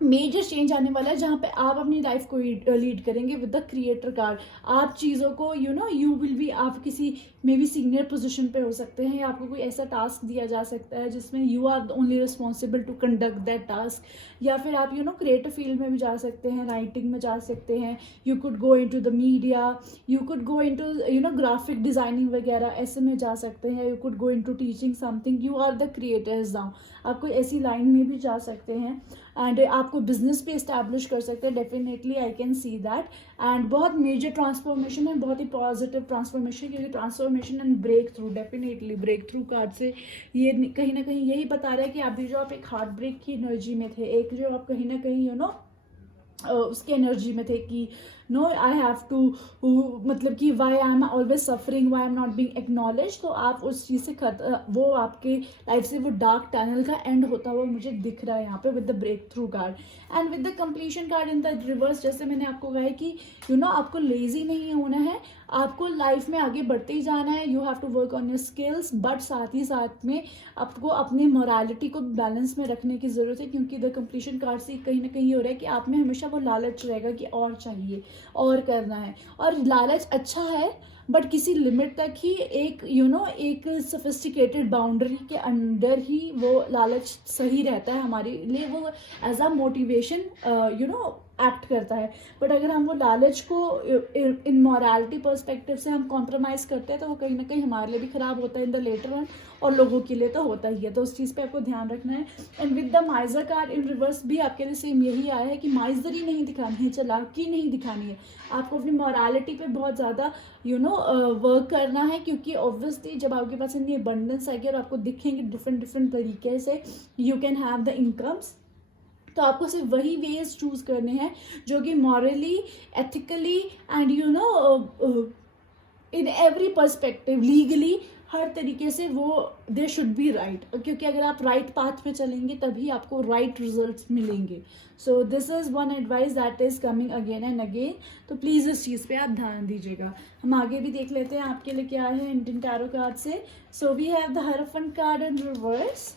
मेजर चेंज आने वाला है, जहाँ पे आप अपनी लाइफ को लीड करेंगे विद द क्रिएटर कार्ड। आप चीज़ों को यू विल बी, आप किसी मे बी सीनियर पोजीशन पे हो सकते हैं, या आपको कोई ऐसा टास्क दिया जा सकता है जिसमें you are only responsible to conduct that task. या फिर आप क्रिएटिव फील्ड में भी जा सकते हैं, राइटिंग में जा सकते हैं, you could go into the media, you could go into graphic designing वगैरह, ऐसे में जा सकते हैं। You could go into teaching something, you are the creators now. आप कोई ऐसी लाइन में भी जा सकते हैं एंड आपको बिजनेस भी इस्टेब्लिश कर सकते हैं। Definitely I can see that. And बहुत मेजर ट्रांसफॉर्मेशन है, बहुत ही पॉजिटिव ट्रांसफॉर्मेशन, क्योंकि transformation and breakthrough, definitely breakthrough card से ये कहीं ना कहीं यही बता रहा है कि अभी जो आप एक हार्ट ब्रेक की एनर्जी में थे, एक जो आप कहीं ना कहीं उसके एनर्जी में थे कि नो आई हैव टू, मतलब कि why I am always suffering, why I am not being acknowledge. तो आप उस चीज़ से वो आपके लाइफ से वो डार्क टनल का एंड होता हुआ मुझे दिख रहा है यहाँ पे with the breakthrough card and with the completion card in the reverse. जैसे मैंने आपको कहा है कि आपको लेजी नहीं होना है, आपको लाइफ में आगे बढ़ते ही जाना है। You have to work on your skills, but साथ ही साथ में आपको अपनी मोरालिटी को बैलेंस में रखने की ज़रूरत है, क्योंकि द कंप्लीशन कार्ड से कहीं ना कहीं हो रहा है कि आप में हमेशा वो लालच रहेगा कि और चाहिए, और करना है। और लालच अच्छा है, बट किसी लिमिट तक ही, एक एक सोफिस्टिकेटेड बाउंड्री के अंडर ही वो लालच सही रहता है हमारे लिए, वो एज अ मोटिवेशन एक्ट करता है। बट अगर हम वो लालच को इन मॉरलिटी पर्सपेक्टिव से हम कॉम्प्रोमाइज़ करते हैं तो वो कहीं ना कहीं हमारे लिए भी ख़राब होता है इन द लेटर रन, और लोगों के लिए तो होता ही है। तो उस चीज़ पे आपको ध्यान रखना है। And with the माइजर card in reverse भी आपके लिए सेम यही आया है कि माइजरी नहीं दिखानी है, चालाकी नहीं दिखानी है, आपको अपनी मॉरलिटी पे बहुत ज़्यादा वर्क करना है, क्योंकि ऑब्वियसली जब आपके पास इतनी अबंडेंस आएगी और आपको दिखेंगे डिफरेंट तरीके से you can have the incomes, तो आपको सिर्फ वही वेज चूज करने हैं जो कि morally, ethically and in every perspective, legally हर तरीके से वो दे शुड बी राइट, क्योंकि अगर आप राइट पाथ पे चलेंगे तभी आपको राइट रिजल्ट्स मिलेंगे. So this is one advice that is coming again and again. तो प्लीज़ इस चीज़ पे आप ध्यान दीजिएगा. हम आगे भी देख लेते हैं आपके लिए क्या है इंडियन टैरो कार्ड से. So we have the hierophant card in reverse.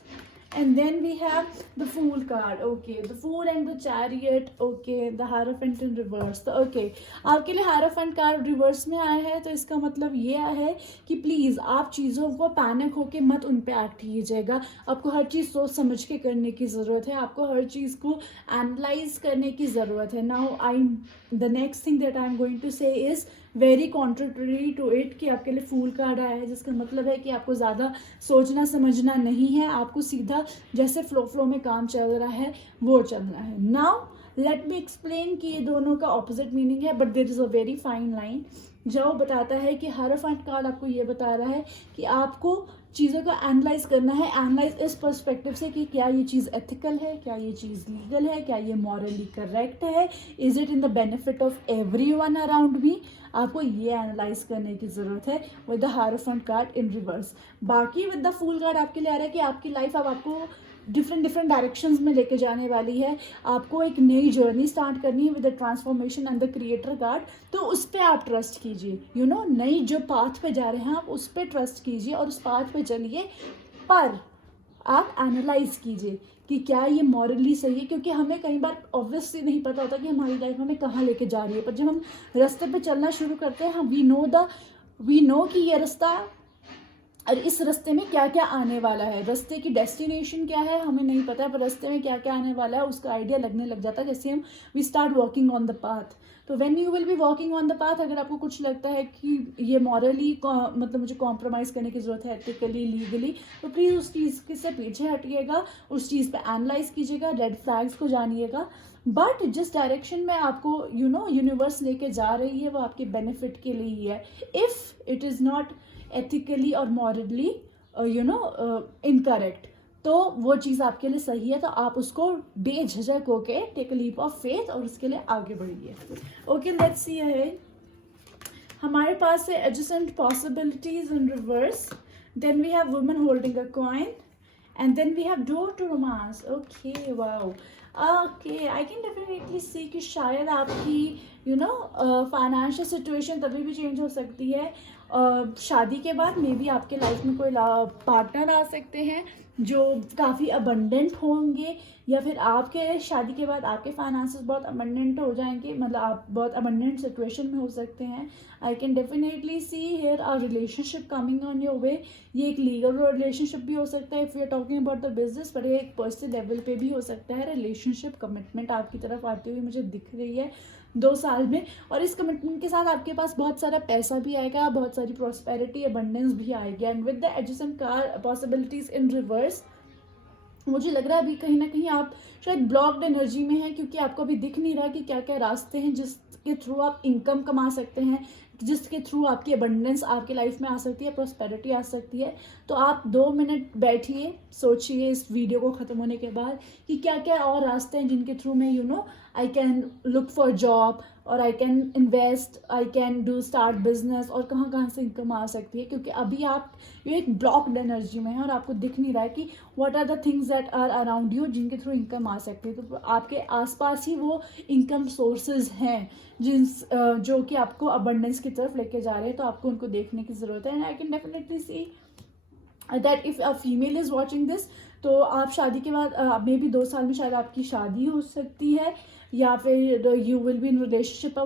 And then we have the Fool card. Okay, the Fool and the Chariot. Okay, the Hierophant in reverse. तो okay, आपके लिए Hierophant कार्ड रिवर्स में आया है, तो इसका मतलब ये है कि प्लीज़ आप चीज़ों को पैनिक होके मत उन पे एक्ट कीजिएगा. आपको हर चीज़ सोच समझ के करने की ज़रूरत है. आपको हर चीज़ को एनालाइज करने की ज़रूरत है. Now the next thing that I am going to say is very contrary to it कि आपके लिए फूल कार्ड आया है, जिसका मतलब है कि आपको ज़्यादा सोचना समझना नहीं है. आपको सीधा जैसे फ्लो में काम चल रहा है वो चलना है. नाउ लेट मी एक्सप्लेन कि ये दोनों का ऑपोजिट मीनिंग है, but there is a very fine line जो बताता है कि हायरोफेंट कार्ड आपको ये बता रहा है कि आपको चीज़ों को एनालाइज करना है. एनालाइज इस पर्सपेक्टिव से कि क्या ये चीज़ एथिकल है, क्या ये चीज़ लीगल है, क्या ये मॉरली करेक्ट है, is it in the benefit of every one around me. आपको ये एनालाइज करने की ज़रूरत है with the hierophant card in reverse. बाकी विद द फूल कार्ड आपके लिए आ रहा है कि आपकी लाइफ अब आपको डिफरेंट डायरेक्शंस में लेके जाने वाली है. आपको एक नई जर्नी स्टार्ट करनी है with the transformation and the creator card. तो उस पर आप ट्रस्ट कीजिए. यू नो, नई जो पाथ पे जा रहे हैं आप उस पर ट्रस्ट कीजिए और उस पाथ पे चलिए, पर आप एनालाइज कीजिए कि क्या ये मॉरली सही है. क्योंकि हमें कई बार ऑब्वियसली नहीं पता होता कि हमारी लाइफ हमें कहाँ लेके जा रही है, पर जब हम रास्ते पे चलना शुरू करते हैं हम वी नो कि ये रास्ता और इस रास्ते में क्या क्या आने वाला है. रास्ते की डेस्टिनेशन क्या है हमें नहीं पता है, पर रास्ते में क्या क्या आने वाला है उसका आइडिया लगने लग जाता है जैसे हम we start walking on the path. तो when you will be walking on the path, अगर आपको कुछ लगता है कि ये मॉरली मतलब मुझे कॉम्प्रोमाइज़ करने की ज़रूरत है एथिकली लीगली, तो प्लीज़ उस चीज़ से पीछे हटिएगा, उस चीज़ पे एनालाइज कीजिएगा, रेड फ्लैग्स को जानिएगा. बट जिस डायरेक्शन में आपको यूनिवर्स लेके जा रही है वो आपके बेनिफिट के लिए ही है. If it is not ethically और मॉरली इनकरेक्ट, तो वो चीज़ आपके लिए सही है, तो आप उसको बेझिझक होके take a leap of faith और उसके लिए आगे बढ़िए. Okay, let's see ahead. हमारे पास है adjacent possibilities in reverse. Then we have woman holding a coin and then we have door to romance. Okay, wow. Okay, I can definitely see कि शायद आपकी फाइनेंशियल सिचुएशन तभी भी change हो सकती है. शादी के बाद मे बी आपके लाइफ में कोई पार्टनर आ सकते हैं जो काफ़ी अबंडेंट होंगे, या फिर आपके शादी के बाद आपके फाइनेंसेस बहुत अबंडेंट हो जाएंगे, मतलब आप बहुत अबंडेंट सिचुएशन में हो सकते हैं. I can definitely see here are relationship coming on your way. ये एक लीगल रिलेशनशिप भी हो सकता है if you are talking about the business, पर ये एक पर्सनल लेवल पे भी हो सकता है. रिलेशनशिप कमिटमेंट आपकी तरफ आती हुई मुझे दिख रही है 2 साल में, और इस कमिटमेंट के साथ आपके पास बहुत सारा पैसा भी आएगा, बहुत सारी प्रॉस्पेरिटी अबंडेंस भी आएगी. And with the adjacent car possibilities in reverse, मुझे लग रहा है अभी कहीं ना कहीं आप शायद ब्लॉक्ड एनर्जी में हैं, क्योंकि आपको अभी दिख नहीं रहा कि क्या क्या रास्ते हैं जिसके थ्रू आप इनकम कमा सकते हैं, जिसके थ्रू आपकी अबंडेंस आपकी लाइफ में आ सकती है, प्रॉस्पेरिटी आ सकती है. तो आप 2 मिनट बैठिए, सोचिए इस वीडियो को ख़त्म होने के बाद कि क्या क्या और रास्ते हैं जिनके थ्रू मैं I can look for job और I can invest, I can do start business, और कहाँ कहाँ से इनकम आ सकती है. क्योंकि अभी आप ये एक ब्लॉक्ड एनर्जी में हैं और आपको दिख नहीं रहा है कि what are the things that are around you जिनके थ्रू इनकम आ सकती है. तो आपके आसपास ही वो इनकम सोर्सेज हैं जो कि आपको अबंडेंस की तरफ लेके जा रहे हैं, तो आपको उनको देखने की ज़रूरत है. And I can definitely see that if a female is watching this, तो आप शादी के बाद मे बी 2 साल में शायद आपकी शादी हो सकती है, या फिर you will be in relationship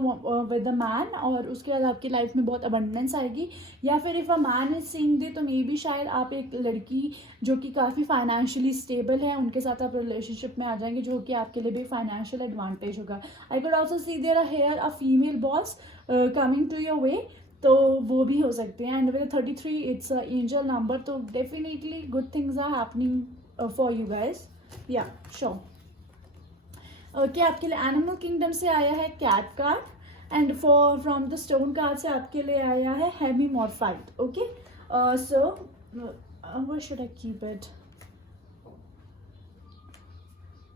with a man और उसके बाद आपकी लाइफ में बहुत अबंडेंस आएगी. या फिर if a man is seeing this, तो मे बी शायद आप एक लड़की जो कि काफ़ी फाइनेंशियली स्टेबल है उनके साथ आप रिलेशनशिप में आ जाएंगे, जो कि आपके लिए भी फाइनेंशियल एडवांटेज होगा. I could also see there here a female boss coming to your way, तो वो भी हो सकते हैं. And with 33 it's a angel number, तो definitely good things are happening for you guys. Yeah sure. Okay, आपके लिए एनिमल किंगडम से आया है cat card, and from the stone card से आपके लिए आया है hemimorphite. Okay, so where should I keep it?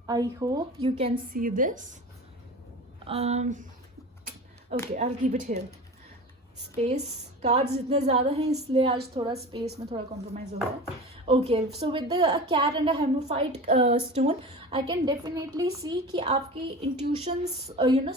I hope you can see this. Okay, I'll keep it here. Space cards इतने ज़्यादा हैं इसलिए आज थोड़ा स्पेस में थोड़ा कॉम्प्रोमाइज़ हो रहा है. Okay, so with the cat and a hemimorphite stone I can definitely see कि आपकी इंट्यूशंस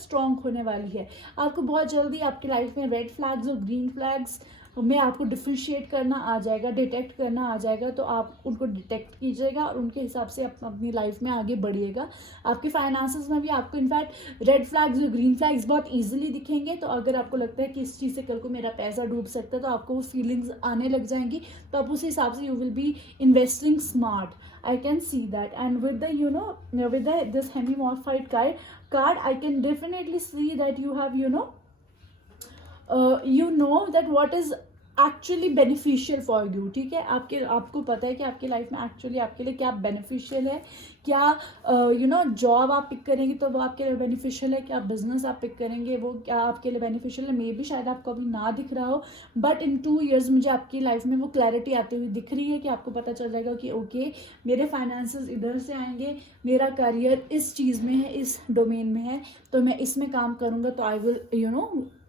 स्ट्रॉन्ग होने वाली है. आपको बहुत जल्दी आपकी लाइफ में रेड फ्लैग्स और ग्रीन फ्लैग्स में आपको डिफ्रेंशिएट करना आ जाएगा, डिटेक्ट करना आ जाएगा. तो आप उनको डिटेक्ट कीजिएगा और उनके हिसाब से अपनी लाइफ में आगे बढ़िएगा. आपके फाइनेंसेस में भी आपको इनफैक्ट रेड फ्लैग्स और ग्रीन फ्लैग्स बहुत ईजिली दिखेंगे. तो अगर आपको लगता है कि इस चीज़ से कल को मेरा पैसा डूब सकता है तो आपको वो फीलिंग्स आने लग जाएंगी. तो आप उस हिसाब से you will be investing smart. I can see that, and with the with this hemimorphic card I can definitely see that you have that what is actually beneficial for you. ठीक है, आपको पता है कि आपकी लाइफ में actually आपके लिए क्या बेनिफिशियल है. क्या जॉब आप पिक करेंगे तो वो आपके लिए बेनिफिशियल है. क्या बिजनेस आप पिक करेंगे वो क्या आपके लिए बेनिफिशियल है. मे बी शायद आपको अभी ना दिख रहा हो, बट इन 2 years मुझे आपकी लाइफ में वो क्लैरिटी आती हुई दिख रही है कि आपको पता चल जाएगा कि ओके मेरे फाइनेंसेस इधर से आएंगे, मेरा करियर इस चीज़ में है, इस डोमेन में है, तो मैं इसमें काम करूँगा तो आई विल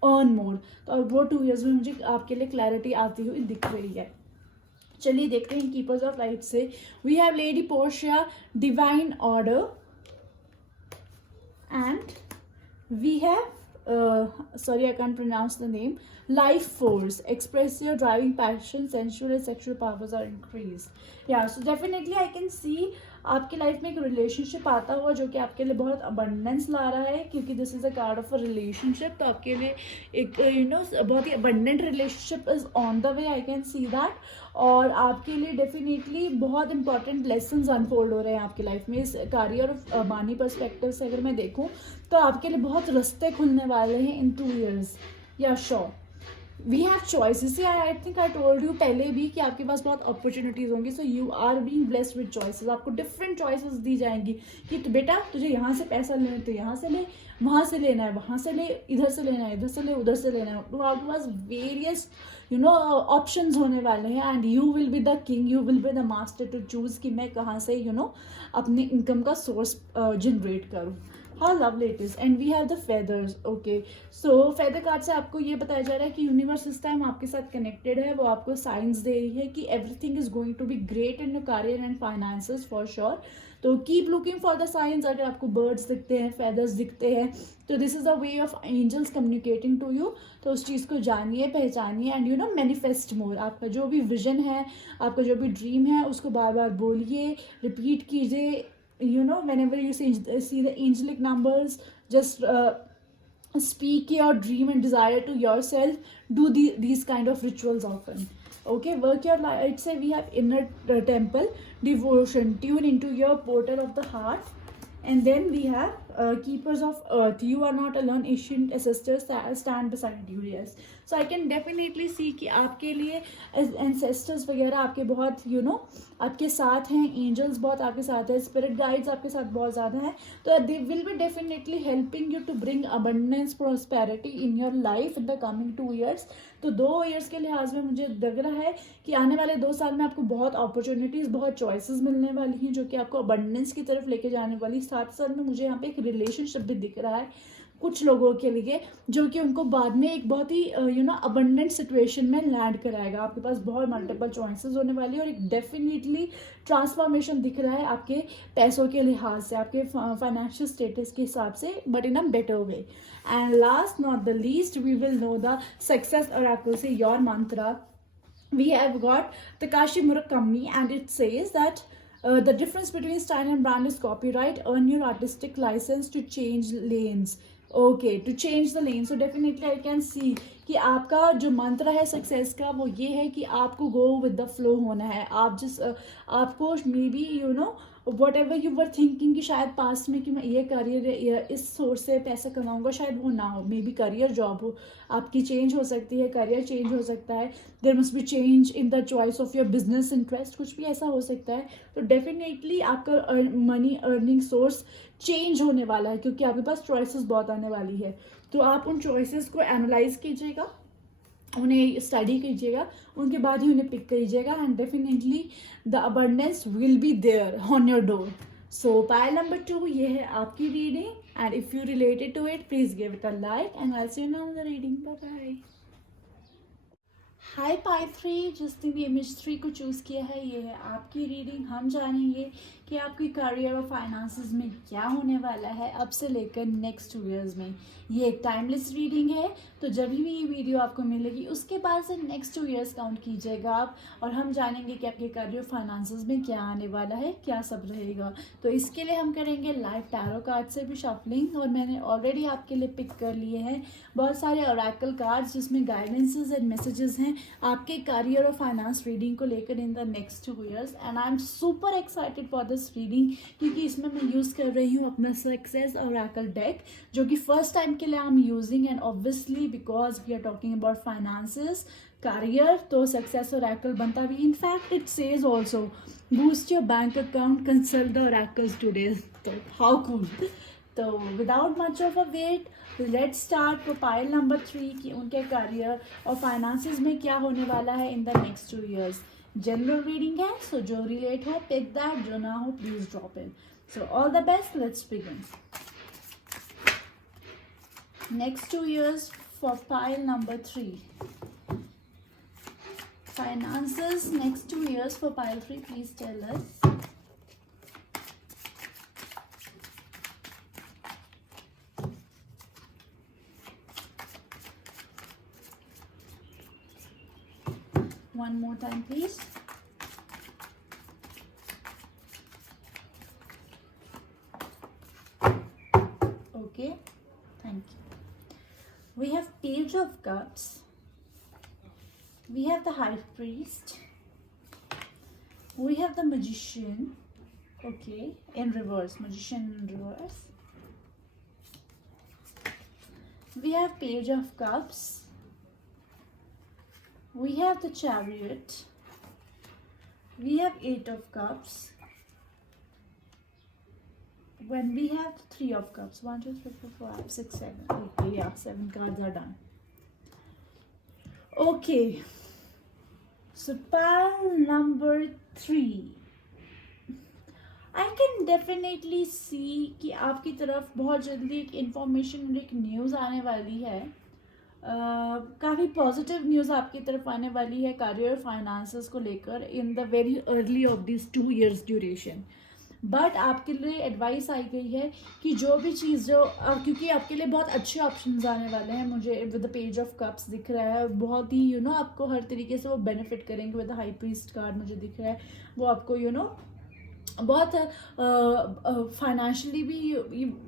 अर्न मोर. तो वो 2 years में मुझे आपके लिए क्लैरिटी आती हुई दिख रही है. चलिए देखते हैं कीपर्स ऑफ लाइट से. We have lady Portia, divine order, and we have sorry I can't pronounce the name, life force. Express your driving passion, sensual and sexual powers are increased. Yeah, so definitely I can see आपकी life में एक relationship आता हुआ जो कि आपके लिए बहुत अबंडेंस ला रहा है, क्योंकि this is a card of a relationship. तो आपके लिए एक बहुत ही abundant relationship is on the way, I can see that. और आपके लिए डेफिनेटली बहुत इंपॉर्टेंट लेसन्स अनफोल्ड हो रहे हैं आपकी लाइफ में. इस करियर ऑफ मानी पर्सपेक्टिव से अगर मैं देखूँ तो आपके लिए बहुत रास्ते खुलने वाले हैं इन 2 years. या sure we have choices. I think I told you पहले भी कि आपके पास बहुत अपॉर्चुनिटीज होंगी. So you are being blessed with choices. आपको डिफरेंट चॉइसेस दी जाएंगी कि तो बेटा तुझे यहाँ से पैसा लेना है तो यहाँ से ले, वहाँ से लेना है वहाँ से ले, इधर से लेना है इधर से ले, उधर से लेना है. तो आपके पास वेरियस ऑप्शंस होने वाले हैं, and you will be the king, you will be the master to choose कि मैं कहाँ से अपनी इनकम का सोर्स जनरेट करूँ. How lovely it is. And we have the feathers. Okay, so feather card से आपको ये बताया जा रहा है कि यूनिवर्स इस टाइम आपके साथ कनेक्टेड है. वो आपको साइंस दे रही है कि everything is going to be great in your career and finances for sure. तो keep looking for the signs. अगर आपको बर्ड्स दिखते हैं, फेदर्स दिखते हैं, तो this is a way of angels communicating to you. तो उस चीज़ को जानिए, पहचानिए, एंड मैनिफेस्ट मोर. आपका जो भी विजन है, आपका जो भी ड्रीम है, उसको बार बार बोलिए, रिपीट कीजिए. Whenever you see the angelic numbers, just speak your dream and desire to yourself. Do these kind of rituals often. Okay, work your light. Say we have inner temple devotion. Tune into your portal of the heart. And then we have keepers of earth. You are not alone. Ancient ancestors stand beside you. Yes, so I can definitely see कि आपके लिए ancestors वगैरह आपके बहुत आपके साथ हैं. angels बहुत आपके साथ हैं. spirit guides आपके साथ बहुत ज़्यादा हैं. तो they will be definitely helping you to bring abundance, prosperity in your life in the coming 2 years. तो 2 years के लिहाज में मुझे लग रहा है कि आने वाले 2 साल में आपको बहुत अपॉर्चुनिटीज़, बहुत चॉइसेस मिलने वाली हैं जो कि आपको अबंडेंस की तरफ लेके जाने वाली. साथ साथ में मुझे यहाँ पे एक रिलेशनशिप भी दिख रहा है कुछ लोगों के लिए, जो कि उनको बाद में एक बहुत ही अबंडेंट सिचुएशन में लैंड कराएगा. आपके पास बहुत मल्टीपल चॉइसेस होने वाली है और एक डेफिनेटली ट्रांसफॉर्मेशन दिख रहा है आपके पैसों के लिहाज से, आपके फाइनेंशियल स्टेटस के हिसाब से, but in a better way. And last not the least, we will know the success oracle से your mantra. We have got Takashi Murakami, and it says that the difference between style and brand is copyright. Earn your artistic license to change lanes. Okay, to change the lane. So definitely I can see कि आपका जो मंत्र है success का वो ये है कि आपको गो विद द फ्लो होना है. आप आपको may be what ever you were thinking कि शायद पास्ट में कि मैं ये करियर इस सोर्स से पैसा कमाऊंगा, शायद वो ना हो. मे बी करियर जॉब हो आपकी चेंज हो सकती है, करियर चेंज हो सकता है. There must be change in the choice of your business interest, कुछ भी ऐसा हो सकता है. तो डेफिनेटली आपका मनी अर्निंग सोर्स चेंज होने वाला है क्योंकि आपके पास चॉइसेस बहुत आने वाली है. तो आप उन चॉइसेस को एनालाइज कीजिएगा, उन्हें स्टडी कीजिएगा, उनके बाद ही उन्हें पिक कीजिएगा, and definitely the abundance will be there on your door. So pile number 2 ये है आपकी reading, and if you related to it please give it a like, and I will see you now in the reading. Bye bye. Hi pile 3, जिसने भी image 3 को choose किया है, ये है आपकी रीडिंग। हम जानेंगे कि आपकी करियर और फाइनेंसेस में क्या होने वाला है अब से लेकर नेक्स्ट 2 इयर्स में। ये एक टाइमलेस रीडिंग है, तो जब भी ये वीडियो आपको मिलेगी उसके बाद से नेक्स्ट 2 इयर्स काउंट कीजिएगा आप, और हम जानेंगे कि आपके करियर फाइनेंसेस में क्या आने वाला है, क्या सब रहेगा। तो इसके लिए हम करेंगे लाइव टैरो कार्ड से भी शफलिंग, और मैंने ऑलरेडी आपके लिए पिक कर लिए हैं बहुत सारे ओरेकल कार्ड्स जिसमें गाइडेंसेस एंड मैसेजेस हैं आपके करियर और फाइनेंस रीडिंग को लेकर in the next 2 years. And I am super excited for this reading, क्योंकि इसमें मैं यूज़ कर रही हूँ अपना सक्सेस ओरेकल डेक, जो कि फर्स्ट टाइम के लिए I am using, and obviously because we are talking about finances career, तो सक्सेस ओरेकल बनता भी। In fact it says also boost your bank account, consult the oracles today. तो how cool. तो without much of a wait let's start profile number 3 की उनके career और finances में क्या होने वाला है in the next 2 years. General reading है, सो जो रिलेट हो पिक दैट, जो ना हो please drop in. So all the best, let's begin. Next 2 years for pile number 3, finances next 2 years for pile 3, please tell us. One more time please. Okay, thank you. We have Page of Cups, we have the High Priest, we have the Magician, okay, in reverse, Magician in reverse. We have Page of Cups, we have the Chariot, we have 8 of Cups, when we have 3 of Cups, 1 2 3 4 5 6 7 okay, yeah, 7 cards are done. Okay, so pile number 3, I can definitely see कि आपकी तरफ बहुत जल्दी एक information और एक news आने वाली है। काफ़ी पॉजिटिव न्यूज़ आपकी तरफ आने वाली है करियर फाइनेंसेस को लेकर in the very early of this 2 years duration. But आपके लिए एडवाइस आई गई है कि जो भी चीज़ जो क्योंकि आपके लिए बहुत अच्छे ऑप्शंस आने वाले हैं, मुझे with the page of cups दिख रहा है, बहुत ही आपको हर तरीके से वो बेनिफिट करेंगे। With the high priest card मुझे दिख रहा है, वो आपको बहुत फाइनेंशियली भी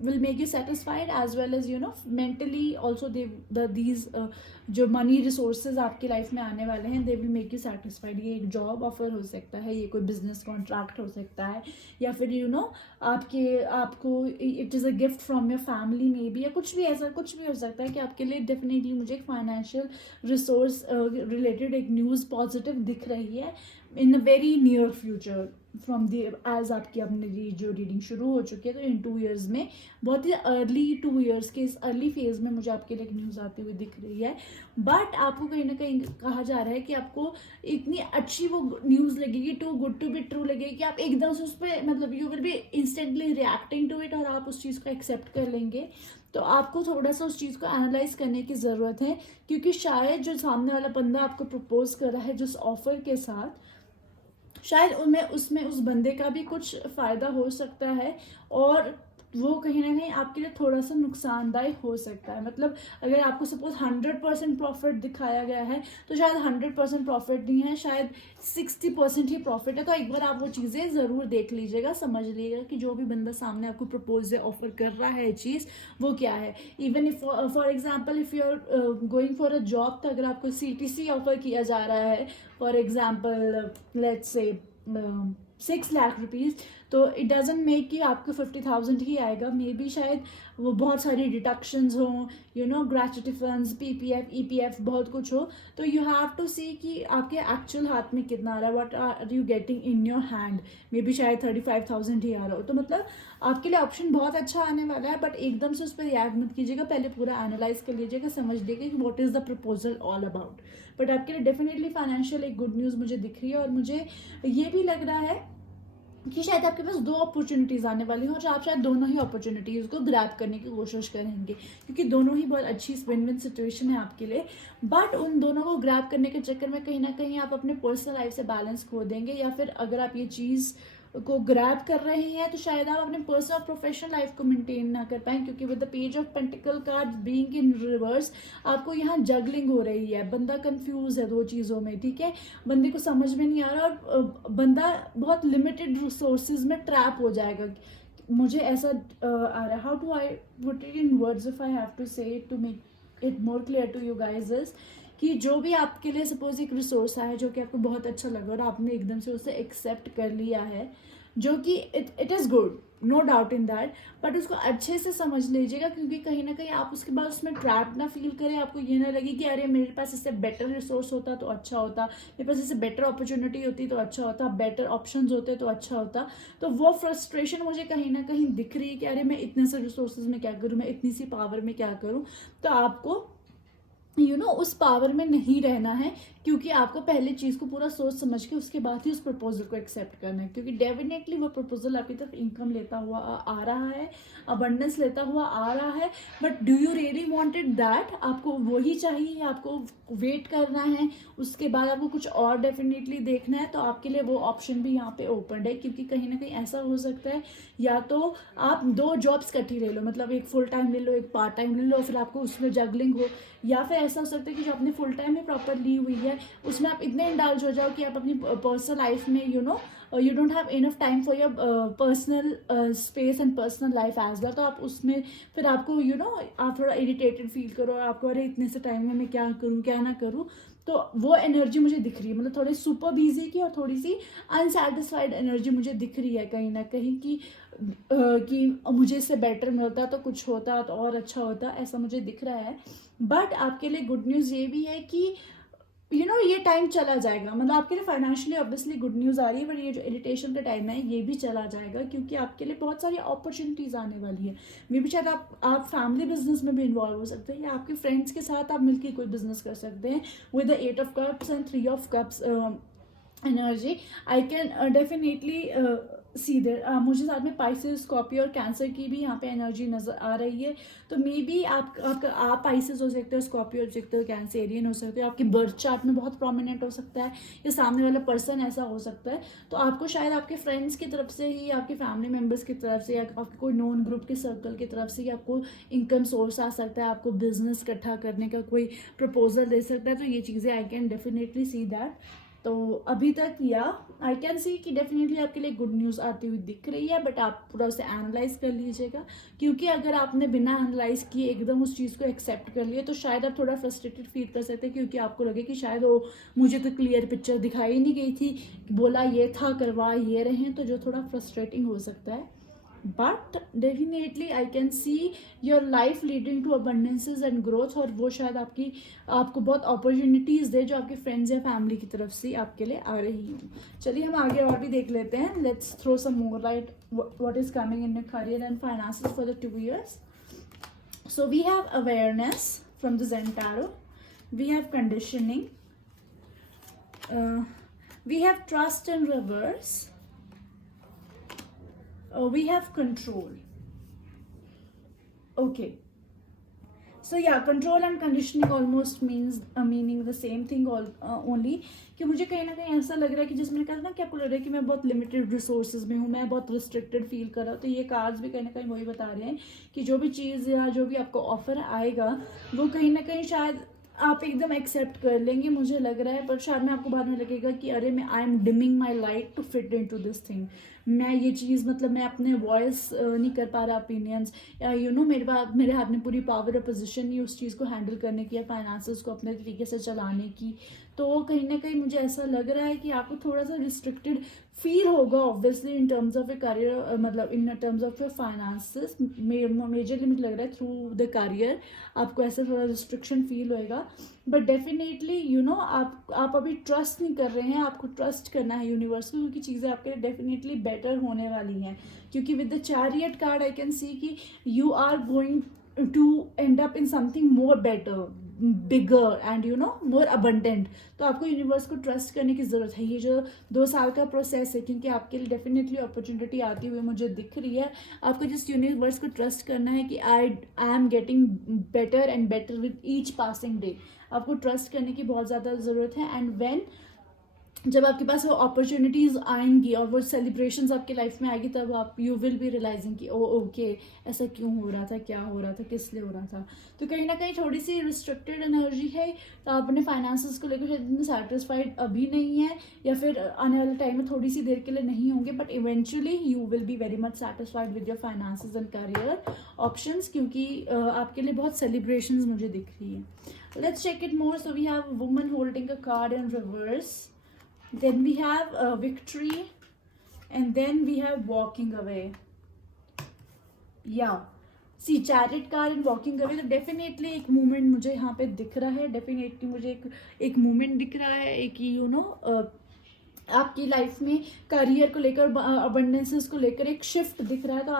will make you satisfied as well as mentally also. These जो मनी रिसोर्सेज आपकी लाइफ में आने वाले हैं, they will make you satisfied. ये एक जॉब ऑफर हो सकता है, ये कोई बिजनेस कॉन्ट्रैक्ट हो सकता है, या फिर आपको it is a gift from your family may be, या कुछ भी ऐसा कुछ भी हो सकता है कि आपके लिए डेफिनेटली मुझे एक फाइनेंशियल रिसोर्स रिलेटेड एक न्यूज़ पॉजिटिव दिख रही है in a very near future from the age आपकी अपनी जो रीडिंग शुरू हो चुकी है। तो इन 2 इयर्स में, बहुत ही अर्ली 2 इयर्स के इस अर्ली फेज में मुझे आपके लिए एक न्यूज़ आती हुई दिख रही है। बट आपको कहीं ना कहीं कहा जा रहा है कि आपको इतनी अच्छी वो न्यूज़ लगेगी, too good to be true लगेगी, कि आप एकदम से उस पर मतलब you will be instantly reacting to it, और आप उस चीज़ को एक्सेप्ट कर लेंगे। तो आपको थोड़ा सा उस चीज़ को एनालाइज करने की ज़रूरत है, क्योंकि शायद जो सामने वाला बंदा आपको प्रपोज कर रहा है जिस ऑफर के साथ, शायद उसमें उस बंदे का भी कुछ फ़ायदा हो सकता है, और वो कहीं ना कहीं आपके लिए थोड़ा सा नुकसानदायक हो सकता है। मतलब अगर आपको सपोज 100% प्रॉफिट दिखाया गया है, तो शायद 100% प्रॉफिट नहीं है, शायद 60% ही प्रॉफिट है। तो एक बार आप वो चीज़ें ज़रूर देख लीजिएगा, समझ लीजिएगा कि जो भी बंदा सामने आपको प्रपोज या ऑफर कर रहा है चीज़, वो क्या है। Even if for example if you are going for a job, तो अगर आपको CTC ऑफर किया जा रहा है, for example let's say 6 lakh rupees, तो इट डजेंट मेक कि आपको 50,000 ही आएगा। मे बी शायद वो बहुत सारी डिडक्शंस हों, ग्रेच्युटी फंड्स, PPF, EPF, बहुत कुछ हो। तो यू हैव टू सी कि आपके एक्चुअल हाथ में कितना आ रहा है, what are you getting in your hand. Maybe शायद 35,000 ही आ रहा हो। तो मतलब आपके लिए ऑप्शन बहुत अच्छा आने वाला है, बट एकदम से उस पर रिएक्ट मत कीजिएगा, पहले पूरा एनालाइज कर लीजिएगा, समझ लीजिएगा कि what is the proposal all about. But आपके लिए डेफिनेटली फाइनेंशियल एक गुड न्यूज़ मुझे दिख रही है, और मुझे ये भी लग रहा है कि शायद आपके पास दो अपॉर्चुनिटीज़ आने वाली हैं और आप शायद दोनों ही अपॉर्चुनिटीज़ को ग्रैब करने की कोशिश करेंगे, क्योंकि दोनों ही बहुत अच्छी विन विन सिचुएशन है आपके लिए। बट उन दोनों को ग्रैब करने के चक्कर में कहीं ना कहीं आप अपने पर्सनल लाइफ से बैलेंस खो देंगे, या फिर अगर आप ये चीज़ को ग्रैब कर रहे हैं तो शायद आप अपने पर्सनल और प्रोफेशनल लाइफ को मेंटेन ना कर पाएं, क्योंकि with the page of pentacle card being in reverse आपको यहाँ जगलिंग हो रही है। बंदा कंफ्यूज है दो चीज़ों में, ठीक है, बंदे को समझ में नहीं आ रहा और बंदा बहुत लिमिटेड रिसोर्सेज में ट्रैप हो जाएगा। मुझे ऐसा आ रहा, how to I put it in words if I have to say it to make it more clear to you guys is कि जो भी आपके लिए सपोज एक रिसोर्स आया जो कि आपको बहुत अच्छा लगा और आपने एकदम से उसे एक्सेप्ट कर लिया है, जो कि it is good, no doubt in that, but उसको अच्छे से समझ लीजिएगा, क्योंकि कहीं ना कहीं आप उसके बाद उसमें ट्रैप ना फील करें, आपको ये ना लगे कि अरे मेरे पास इससे बेटर रिसोर्स होता तो अच्छा होता, मेरे पास इससे बेटर अपॉर्चुनिटी होती तो अच्छा होता, बेटर ऑप्शंस होते तो अच्छा होता। तो वो फ्रस्ट्रेशन मुझे कहीं ना कहीं दिख रही है कि अरे मैं इतने से रिसोर्सेज में क्या करूँ, मैं इतनी सी पावर में क्या करूँ। तो आपको उस पावर में नहीं रहना है, क्योंकि आपको पहले चीज़ को पूरा सोच समझ के उसके बाद ही उस प्रपोजल को एक्सेप्ट करना है, क्योंकि डेफिनेटली वो प्रपोजल आपकी तरफ इनकम लेता हुआ आ रहा है, अबंडेंस लेता हुआ आ रहा है। But do you really wanted that? आपको वही चाहिए, आपको वेट करना है, उसके बाद आपको कुछ और डेफिनेटली देखना है, तो आपके लिए वो ऑप्शन भी यहाँ पे ओपन है, क्योंकि कहीं ना कहीं ऐसा हो सकता है या तो आप दो जॉब्स इकट्ठी ले लो, मतलब एक फुल टाइम ले लो, एक पार्ट टाइम ले लो, फिर आपको उसमें जगलिंग हो, या फिर ऐसा हो सकता है कि जो आपने फुल टाइम में प्रॉपर ली हुई है उसमें आप इतने इंडल्ज हो जाओ कि आप अपनी पर्सनल लाइफ में you don't have enough time for your personal space and personal life as well. तो आप उसमें फिर आपको आप थोड़ा इरिटेटेड फील करो और आपको अरे इतने से टाइम में मैं क्या करूँ क्या ना करूँ। तो वो एनर्जी मुझे दिख रही है, मतलब थोड़ी सुपर बिजी की और थोड़ी सी अनसेटिस्फाइड एनर्जी मुझे दिख रही है कहीं ना कहीं कि मुझे इससे बेटर मिलता तो कुछ होता तो और अच्छा होता, ऐसा मुझे दिख रहा है। बट आपके लिए गुड न्यूज़ ये भी है कि ये टाइम चला जाएगा, मतलब आपके लिए फाइनेंशियली ऑब्वियसली गुड न्यूज़ आ रही है, बट ये जो इरिटेशन का टाइम है ये भी चला जाएगा, क्योंकि आपके लिए बहुत सारी अपॉर्चुनिटीज़ आने वाली है। मे भी शायद आप फैमिली बिजनेस में भी इन्वॉल्व हो सकते हैं, या आपके फ्रेंड्स के साथ आप मिलकर कोई बिजनेस कर सकते हैं with the 8 of cups and 3 of cups energy. I can definitely see there, मुझे साथ में पाइसेस, स्कॉर्पियो और कैंसर की भी यहाँ पे एनर्जी नजर आ रही है। तो मे बी आप पाइसेस हो सकते हो, स्कॉर्पियो हो सकते हो, कैंसेरियन हो सकते हो, आपकी बर्थ चार्ट में बहुत प्रोमिनेंट हो सकता है, या सामने वाला पर्सन ऐसा हो सकता है। तो आपको शायद आपके फ्रेंड्स की तरफ से ही, आपके फैमिली मेम्बर्स की तरफ से, या आपके कोई नॉन ग्रुप के सर्कल की तरफ से आपको इनकम सोर्स आ सकता है, आपको बिजनेस इकट्ठा करने का कोई प्रपोजल दे सकता है। तो ये चीज़ें आई कैन डेफिनेटली सी दैट। तो अभी तक या आई कैन सी कि डेफिनेटली आपके लिए गुड न्यूज़ आती हुई दिख रही है, बट आप पूरा उसे एनालाइज कर लीजिएगा, क्योंकि अगर आपने बिना एनालाइज किए एकदम उस चीज़ को एक्सेप्ट कर लिया तो शायद आप थोड़ा फ्रस्ट्रेटेड फील कर सकते हैं, क्योंकि आपको लगे कि शायद वो मुझे तो क्लियर पिक्चर दिखाई नहीं गई थी, बोला ये था करवा ये रहे, तो जो थोड़ा फ्रस्ट्रेटिंग हो सकता है। But definitely I can see your life leading to abundances and growth, और वो शायद आपको बहुत अपॉर्चुनिटीज़ दे जो आपके फ्रेंड्स या फैमिली की तरफ से आपके लिए आ रही हूँ। चलिए हम आगे और भी देख लेते हैं। Let's throw some more light what is coming in your career and finances for the 2 years. So we have awareness from the Zen Tarot, we have conditioning, we have trust in reverse, we have control. Okay, so yeah, control and conditioning almost meaning the same thing only, कि मुझे कहीं ना कहीं ऐसा लग रहा है कि जिसमें कहा ना कि आपको लग रहा है कि मैं बहुत लिमिटेड रिसोर्सेज में हूँ, मैं बहुत रिस्ट्रिक्टेड फील कर रहा हूँ। तो ये कार्ड्स भी कहीं ना कहीं वही बता रहे हैं कि जो भी चीज़ या जो भी आपको ऑफर आएगा वो कहीं ना कहीं शायद आप एकदम एक्सेप्ट कर लेंगे, मुझे लग रहा है, पर शायद में आपको बाद में लगेगा कि अरे मैं I am dimming my light to fit in to this thing, मैं ये चीज़ मतलब मैं अपने वॉइस नहीं कर पा रहा ओपिनियंस, या मेरे हाथ में पूरी पावर और पोजीशन नहीं उस चीज़ को हैंडल करने की या फाइनेंसेस को अपने तरीके से चलाने की। तो कहीं ना कहीं मुझे ऐसा लग रहा है कि आपको थोड़ा सा रिस्ट्रिक्टेड फील होगा obviously in terms of a career, मतलब in terms of your finances majorly मुझे लग रहा है थ्रू द करियर आपको ऐसा थोड़ा रिस्ट्रिक्शन फील होएगा। बट डेफिनेटली आप अभी ट्रस्ट नहीं कर रहे हैं, आपको ट्रस्ट करना है यूनिवर्स को, क्योंकि चीज़ें आपके लिए डेफिनेटली बेटर होने वाली हैं, क्योंकि with the chariot card I can see कि you are going to end up in something more better bigger and you know more abundant. तो आपको यूनिवर्स को ट्रस्ट करने की ज़रूरत है। ये जो 2 साल का प्रोसेस है, क्योंकि आपके लिए डेफिनेटली अपॉर्चुनिटी आती हुई मुझे दिख रही है। आपको जिस यूनिवर्स को ट्रस्ट करना है कि I am getting better and better with each passing day. आपको ट्रस्ट करने की बहुत ज़्यादा ज़रूरत है। एंड व्हेन जब आपके पास वो अपॉर्चुनिटीज़ आएंगी और वो सेलिब्रेशंस आपके लाइफ में आएगी, तब आप यू विल बी रियलाइजिंग कि ओ ओके ऐसा क्यों हो रहा था, क्या हो रहा था, किस लिए हो रहा था। तो कहीं ना कहीं थोड़ी सी रिस्ट्रिक्टेड एनर्जी है। तो आप अपने फाइनेंसेस को लेकर शायद इतने सेटिस्फाइड अभी नहीं है, या फिर आने वाले टाइम में थोड़ी सी देर के लिए नहीं होंगे, but eventually you will be very much satisfied with your finances and career options, क्योंकि आपके लिए बहुत सेलिब्रेशंस मुझे दिख रही है। Let's check it more. So we have woman holding a card in reverse, then we have victory, and then we have walking away. Yeah, see chariot car and walking away. तो definitely एक movement मुझे यहाँ पे दिख रहा है। Definitely मुझे एक मूवमेंट दिख रहा है, एक यू नो आपकी लाइफ में करियर को लेकर, अबंडेंसेस को लेकर एक शिफ्ट दिख रहा है। तो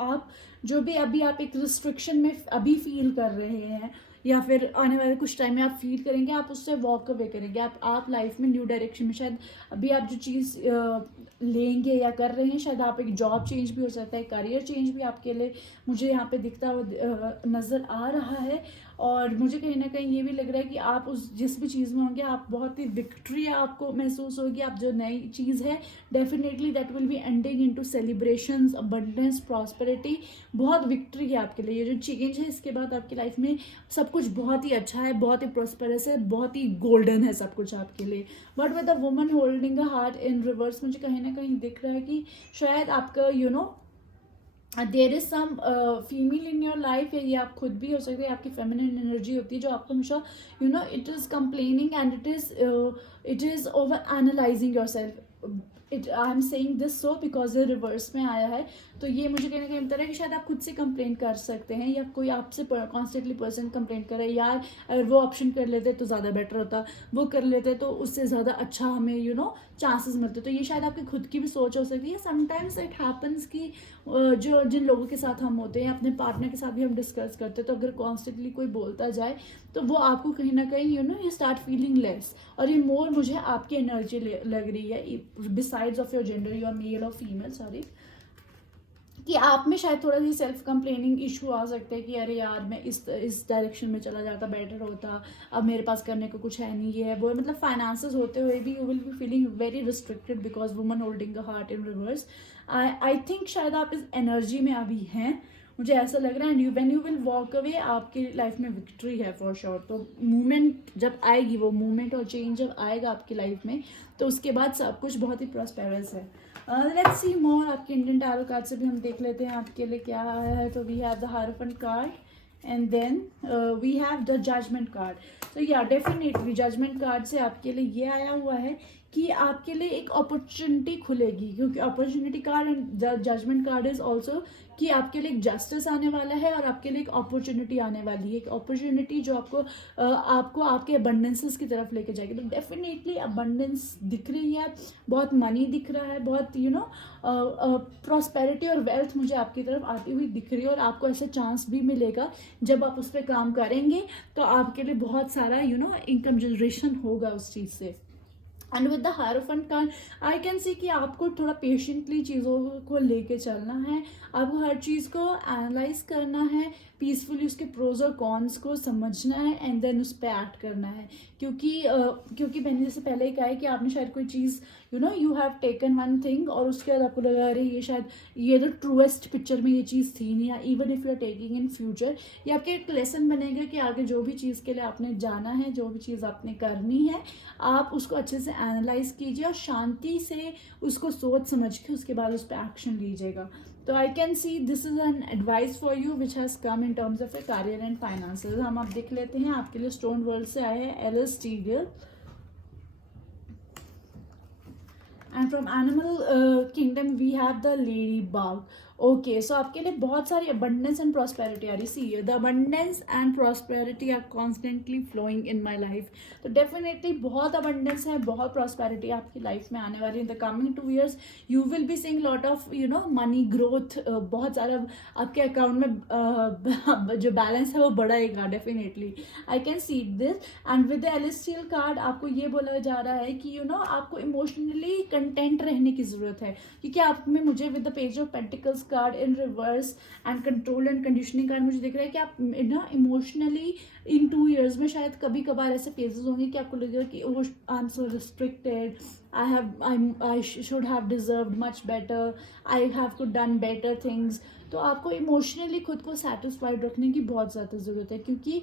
आप जो भी अभी आप एक रिस्ट्रिक्शन में अभी फील कर रहे हैं, या फिर आने वाले कुछ टाइम में आप फील करेंगे, आप उससे वॉक अवे करेंगे। आप लाइफ में न्यू डायरेक्शन में, शायद अभी आप जो चीज़ लेंगे या कर रहे हैं, शायद आप एक जॉब चेंज भी हो सकता है, करियर चेंज भी आपके लिए मुझे यहाँ पे दिखता हुआ नज़र आ रहा है। और मुझे कहीं ना कहीं ये भी लग रहा है कि आप उस जिस भी चीज़ में होंगे, आप बहुत ही विक्ट्री आपको महसूस होगी। आप जो नई चीज़ है, definitely that will be ending into celebrations, abundance, prosperity. बहुत विक्ट्री है आपके लिए। ये जो चेंज है, इसके बाद आपकी लाइफ में सब कुछ बहुत ही अच्छा है, बहुत ही प्रॉस्परस है, बहुत ही गोल्डन है सब कुछ आपके लिए। But with the woman holding a heart in reverse, मुझे कहीं ना कहीं दिख रहा है कि शायद आपका you know there is some female in your life, या ये आप खुद भी हो सकते हैं। आपकी फेमिनिन एनर्जी होती है जो आपको हमेशा you know it is complaining and it is over analysing your self. I am saying this so because ये रिवर्स में आया है। तो ये मुझे कहीं ना कहीं लगता है कि शायद आप खुद से कंप्लेन कर सकते हैं, या कोई आपसे कॉन्स्टेंटली पर्सन कंप्लेन कर रहा है, यार अगर वो ऑप्शन कर लेते तो ज़्यादा बेटर होता, वो कर लेते तो उससे ज़्यादा अच्छा हमें यू नो चांसेस मिलते। तो ये शायद आपकी खुद की भी सोच हो सकती है। समटाइम्स इट हैपन्स कि जो जिन लोगों के साथ हम होते हैं, अपने पार्टनर के साथ भी हम डिस्कस करते हैं, तो अगर कॉन्स्टेंटली कोई बोलता जाए तो वो आपको कहीं ना कहीं you know you start feeling less. और ये मोर मुझे आपकी एनर्जी लग रही है, besides of your gender, your male और फीमेल, सॉरी, कि आप में शायद थोड़ा सी सेल्फ कंप्लेनिंग इशू आ सकते हैं कि अरे यार मैं इस डायरेक्शन में चला जाता बेटर होता, अब मेरे पास करने को कुछ है नहीं, ये है वो है। मतलब फाइनेंसेस होते हुए भी you will be feeling very restricted because woman holding a heart in reverse. I think शायद आप इस एनर्जी में अभी हैं, मुझे ऐसा लग रहा है। And when you will walk away, आपकी लाइफ में विक्ट्री है फॉर श्योर। तो मूवमेंट जब आएगी, वो मूवमेंट और चेंज जब आएगा आपकी लाइफ में, तो उसके बाद सब कुछ बहुत ही प्रॉस्पेरस है। लेट्स सी मोर। आपके इंडियन टैरो कार्ड से भी हम देख लेते हैं आपके लिए क्या आया है। तो we have the hierophant card, and then we have the judgement card. तो या डेफिनेटली जजमेंट कार्ड से आपके लिए ये आया हुआ है कि आपके लिए एक अपॉर्चुनिटी खुलेगी, क्योंकि opportunity card and judgement card is also कि आपके लिए एक जस्टिस आने वाला है और आपके लिए एक अपॉर्चुनिटी आने वाली है। एक अपॉर्चुनिटी जो आपको आपके अबंडेंसेस की तरफ लेके जाएगी। तो डेफिनेटली अबंडेंस दिख रही है, बहुत मनी दिख रहा है, बहुत यू नो प्रॉस्पेरिटी और वेल्थ मुझे आपकी तरफ आती हुई दिख रही है। और आपको ऐसा चांस भी मिलेगा, जब आप उस पर काम करेंगे तो आपके लिए बहुत सारा यू नो इनकम जनरेशन होगा उस चीज़ से। And with the hierophant card I can see कि आपको थोड़ा पेशेंटली चीज़ों को लेके चलना है, आपको हर चीज़ को एनालाइज करना है, पीसफुली उसके प्रोज और कॉन्स को समझना है, एंड देन उस पर एक्ट करना है। क्योंकि मैंने जैसे पहले ही कहा है कि आपने शायद कोई चीज़ you know you have taken one thing, और उसके बाद आपको लगा अरे ये शायद ये तो ट्रूएस्ट पिक्चर में ये चीज़ थी नहीं, या even if you are taking in future, ये आपके एक लेसन बनेगा कि आगे जो भी चीज़ के लिए आपने जाना है, जो भी चीज़ आपने करनी है, आप उसको अच्छे से एनालाइज कीजिए और शांति से उसको सोच समझ के उसके बाद उस पर एक्शन लीजिएगा। तो I can see this is an advice for you which has come in terms of a career and finances. हम आप देख लेते हैं आपके लिए स्टोन वर्ल्ड से आए हैं एलिस टीगल, and from animal kingdom we have the ladybug. Okay, so आपके लिए बहुत सारी abundance एंड prosperity आ रही। See the abundance and prosperity are constantly flowing in my life. तो डेफिनेटली बहुत abundance है, बहुत prosperity आपकी लाइफ में आने वाली है। In the coming 2 years you will be seeing lot of money growth, बहुत सारा आपके अकाउंट में जो बैलेंस है वो बढ़ेगा definitely. I can see this. And with the celestial card आपको ये बोला जा रहा है कि आपको इमोशनली कंटेंट रहने की जरूरत है, क्योंकि आप में मुझे with the page of pentacles card in reverse and control and conditioning card मुझे दिख रहा है कि आप इमोशनली इन 2 years में शायद कभी कभार ऐसे फेजेस होंगे कि आपको लगेगा कि oh I am so restricted, I should have deserved much better, I have to done better things। तो आपको इमोशनली खुद को सेटिस्फाइड रखने की बहुत ज़्यादा ज़रूरत है, क्योंकि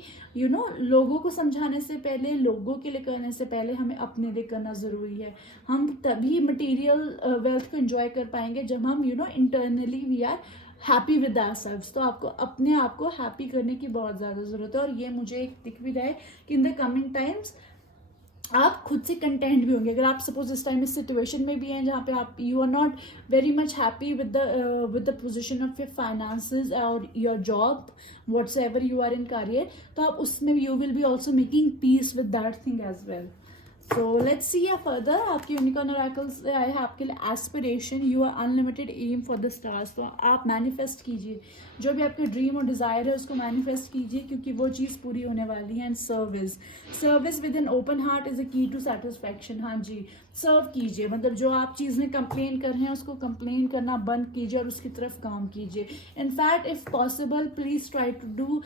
लोगों को समझाने से पहले, लोगों के लिए करने से पहले हमें अपने लिए करना ज़रूरी है। हम तभी मटेरियल वेल्थ को एंजॉय कर पाएंगे जब हम internally we are happy with ourselves. तो आपको अपने आप को हैप्पी करने की बहुत ज़्यादा ज़रूरत है। और ये मुझे एक दिख भी रहा है कि इन द कमिंग टाइम्स आप खुद से कंटेंट भी होंगे। अगर आप सपोज इस टाइम इस सिचुएशन में भी हैं जहाँ पे आप you are not very much happy with the position of your finances और your job whatsoever you are in career, तो आप उसमें you will be also making peace with that thing as well. So let's see further. आपके unicorn oracles आए हैं आपके लिए aspiration, you are unlimited aim for the stars. तो आप मैनिफेस्ट कीजिए जो भी आपके ड्रीम और डिज़ायर है उसको मैनिफेस्ट कीजिए, क्योंकि वो चीज़ पूरी होने वाली है। And service with an open heart is a की टू सेटिस्फैक्शन। हाँ जी, सर्व कीजिए, मतलब जो आप चीज़ में कंप्लेन कर रहे हैं उसको कंप्लेन करना बंद कीजिए और उसकी तरफ काम कीजिए। In fact if possible please try to do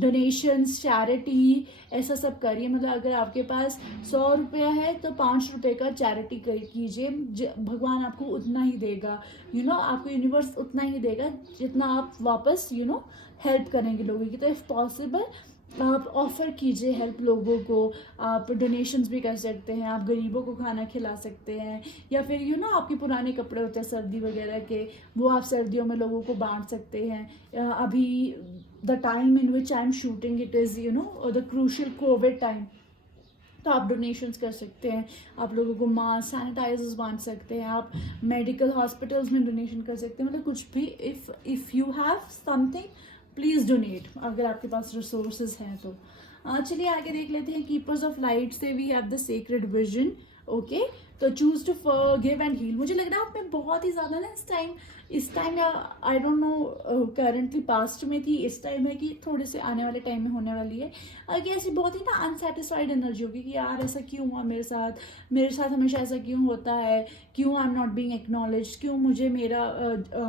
donations, charity, ऐसा सब करिए। मतलब अगर आपके पास 100 रुपया है तो 5 रुपये का चैरिटी कीजिए, भगवान आपको उतना ही देगा। आपको यूनिवर्स उतना ही देगा जितना आप वापस हेल्प करेंगे लोगों की। तो इफ पॉसिबल आप ऑफर कीजिए हेल्प लोगों को, आप डोनेशंस भी कर सकते हैं, आप गरीबों को खाना खिला सकते हैं, या फिर आपके पुराने कपड़े होते हैं सर्दी वगैरह के, वो आप सर्दियों में लोगों को बांट सकते हैं। अभी the time in which I am shooting it is the crucial Covid time, तो आप डोनेशंस कर सकते हैं, आप लोगों को मास्क, सैनिटाइजर्स बांट सकते हैं, आप मेडिकल हॉस्पिटल्स में डोनेशन कर सकते हैं। मतलब कुछ भी, if you have something please donate, अगर आपके पास रिसोर्सेज हैं तो। चलिए आगे देख लेते हैं। कीपर्स ऑफ लाइट से we have the sacred vision. Okay, तो choose to forgive and heal. मुझे लग रहा है आप में बहुत ही ज़्यादा ना इस टाइम या I don't know currently past में थी, इस टाइम है कि थोड़े से आने वाले टाइम में होने वाली है कि ऐसी बहुत ही ना अनसेटिस्फाइड एनर्जी होगी कि यार ऐसा क्यों हुआ मेरे साथ हमेशा ऐसा क्यों होता है, क्यों आई एम नॉट बीइंग एक्नॉलेज, क्यों मुझे मेरा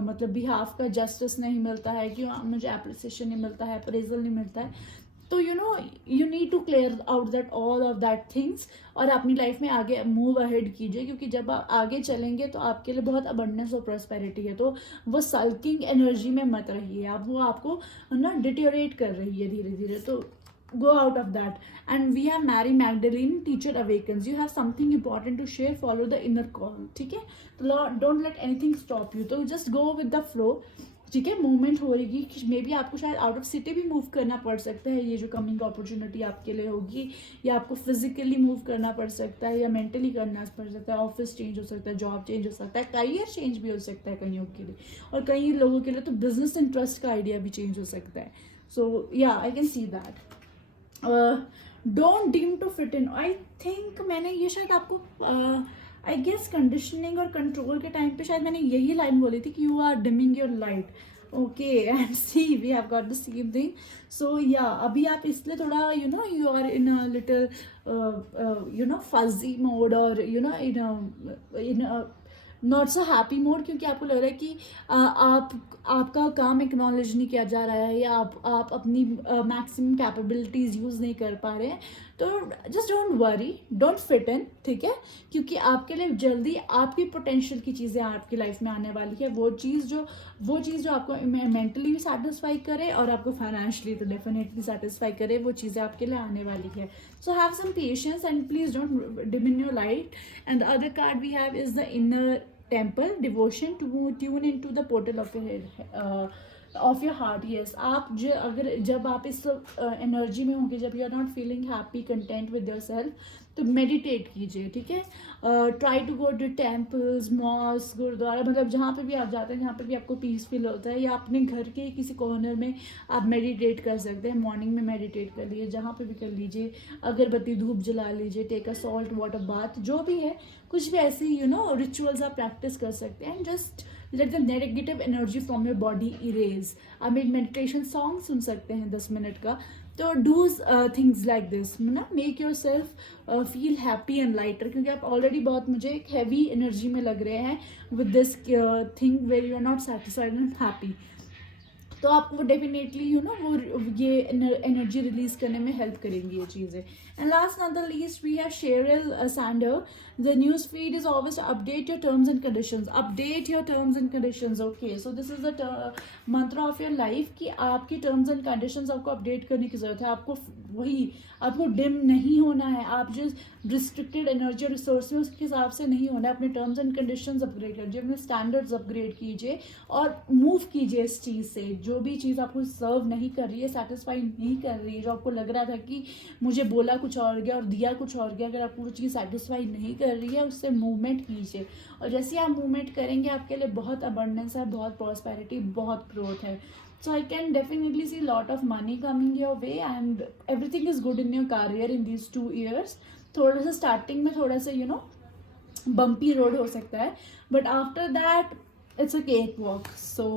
मतलब बिहाफ का जस्टिस नहीं मिलता है, क्यों मुझे एप्रिसिएशन नहीं मिलता है, अप्रेजल नहीं मिलता है। तो you need to clear out that all of that things और अपनी लाइफ में आगे मूव अहेड कीजिए, क्योंकि जब आप आगे चलेंगे तो आपके लिए बहुत अबंडेंस और प्रॉस्पेरिटी है। तो वो सल्किंग एनर्जी में मत रहिए आप, वो आपको ना डिटेरियोरेट कर रही है धीरे धीरे। तो go out of that। and we have Mary Magdalene, teacher awakens, you have something important to share, follow the inner call। ठीक है, तो don't let anything stop you, तो just go with the flow। ठीक है, movement हो रही है, may be आपको शायद आउट ऑफ सिटी भी मूव करना पड़ सकता है, ये जो कमिंग अपॉर्चुनिटी आपके लिए होगी, या आपको फिजिकली मूव करना पड़ सकता है या मेंटली करना पड़ सकता है, ऑफिस चेंज हो सकता है, जॉब चेंज हो सकता है, करियर चेंज भी हो सकता है कईयों के लिए, और कई लोगों के लिए तो बिजनेस इंटरेस्ट का आइडिया भी चेंज हो सकता है। So yeah I can see that. Don't dim to fit in. I think मैंने ये शायद आपको आई गेस कंडीशनिंग और कंट्रोल के टाइम पे शायद मैंने यही लाइन बोली थी कि you are dimming your light. Okay, and see we have got the same thing. So yeah अभी आप इसलिए थोड़ा you are in a little fuzzy mode और in not so happy mode, क्योंकि आपको लग रहा है कि आपका काम एक्नॉलेज नहीं किया जा रहा है, या आप अपनी मैक्सिमम कैपेबिलिटीज़ यूज़ नहीं कर पा रहे हैं। तो just don't worry, don't fit in, ठीक है, क्योंकि आपके लिए जल्दी आपकी पोटेंशियल की चीज़ें आपकी लाइफ में आने वाली है। वो चीज़ जो आपको मेंटली भी सेटिस्फाई करे और आपको फाइनेंशियली तो डेफिनेटली सेटिस्फाई करे, वो चीज़ें आपके लिए आने वाली है। So have some patience and please don't dim your light. And the other card we have is the inner temple devotion to tune in to the portal of your head of your heart. Yes, आप जब आप इस energy में होंगे, जब you are not feeling happy content with your self, तो meditate कीजिए, ठीक है। Try to go to temples, mosque, gurudwara, मतलब जहाँ पे भी आप जाते हैं, जहाँ पे भी आपको पीस फील होता है, या अपने घर के किसी कॉर्नर में आप मेडिटेट कर सकते हैं। मॉर्निंग में मेडिटेट कर लीजिए, जहाँ पे भी कर लीजिए, अगरबत्ती धूप जला लीजिए, take a salt water bath, जो भी है, कुछ भी ऐसी रिचुअल्स आप प्रैक्टिस कर सकते हैं। Just let the negative energy from your body erase. आप एक मेडिटेशन सॉन्ग सुन सकते हैं 10 मिनट का। तो डू थिंग्स लाइक दिस, ना make your self feel happy and lighter, क्योंकि आप ऑलरेडी बहुत मुझे एक हैवी एनर्जी में लग रहे हैं with this thing where you are not satisfied and happy. तो आपको डेफिनेटली वो ये एनर्जी रिलीज करने में हेल्प करेंगी ये चीज़ें। And last not the least we have Sheryl Sander. The news feed is always update your terms and conditions, update your terms and conditions. Okay, so this is the mantra of your life कि आपकी terms and conditions आपको update करने की जरूरत है। आपको आपको dim नहीं होना है, आप जो रिस्ट्रिक्टेड एनर्जी और रिसोर्स उसके हिसाब से नहीं होना है। अपने टर्म्स एंड कंडीशंस अपग्रेड कीजिए, अपने स्टैंडर्ड्स अपग्रेड कीजिए और मूव कीजिए इस चीज़ से। जो भी चीज़ आपको सर्व नहीं कर रही है, सेटिस्फाई नहीं कर रही है, जो आपको लग रहा था कि मुझे बोला कुछ और गया और दिया कुछ और गया, अगर आपको वो चीज़ सेटिस्फाई नहीं कर रही है, उससे मूवमेंट कीजिए। और जैसे आप मूवमेंट करेंगे, आपके लिए बहुत अबंडेंस है, बहुत प्रॉस्पेरिटी, बहुत ग्रोथ है। So I can definitely see a lot of money coming your way and everything is good in your career in these 2 years. थोड़ा सा स्टार्टिंग में थोड़ा सा बम्पी रोड हो सकता है, but after that it's a cake walk. So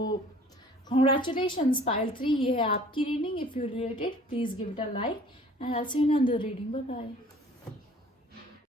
congratulations pile 3, ये है आपकी reading. If you related please give it a like and I will see you in the reading. Bye bye.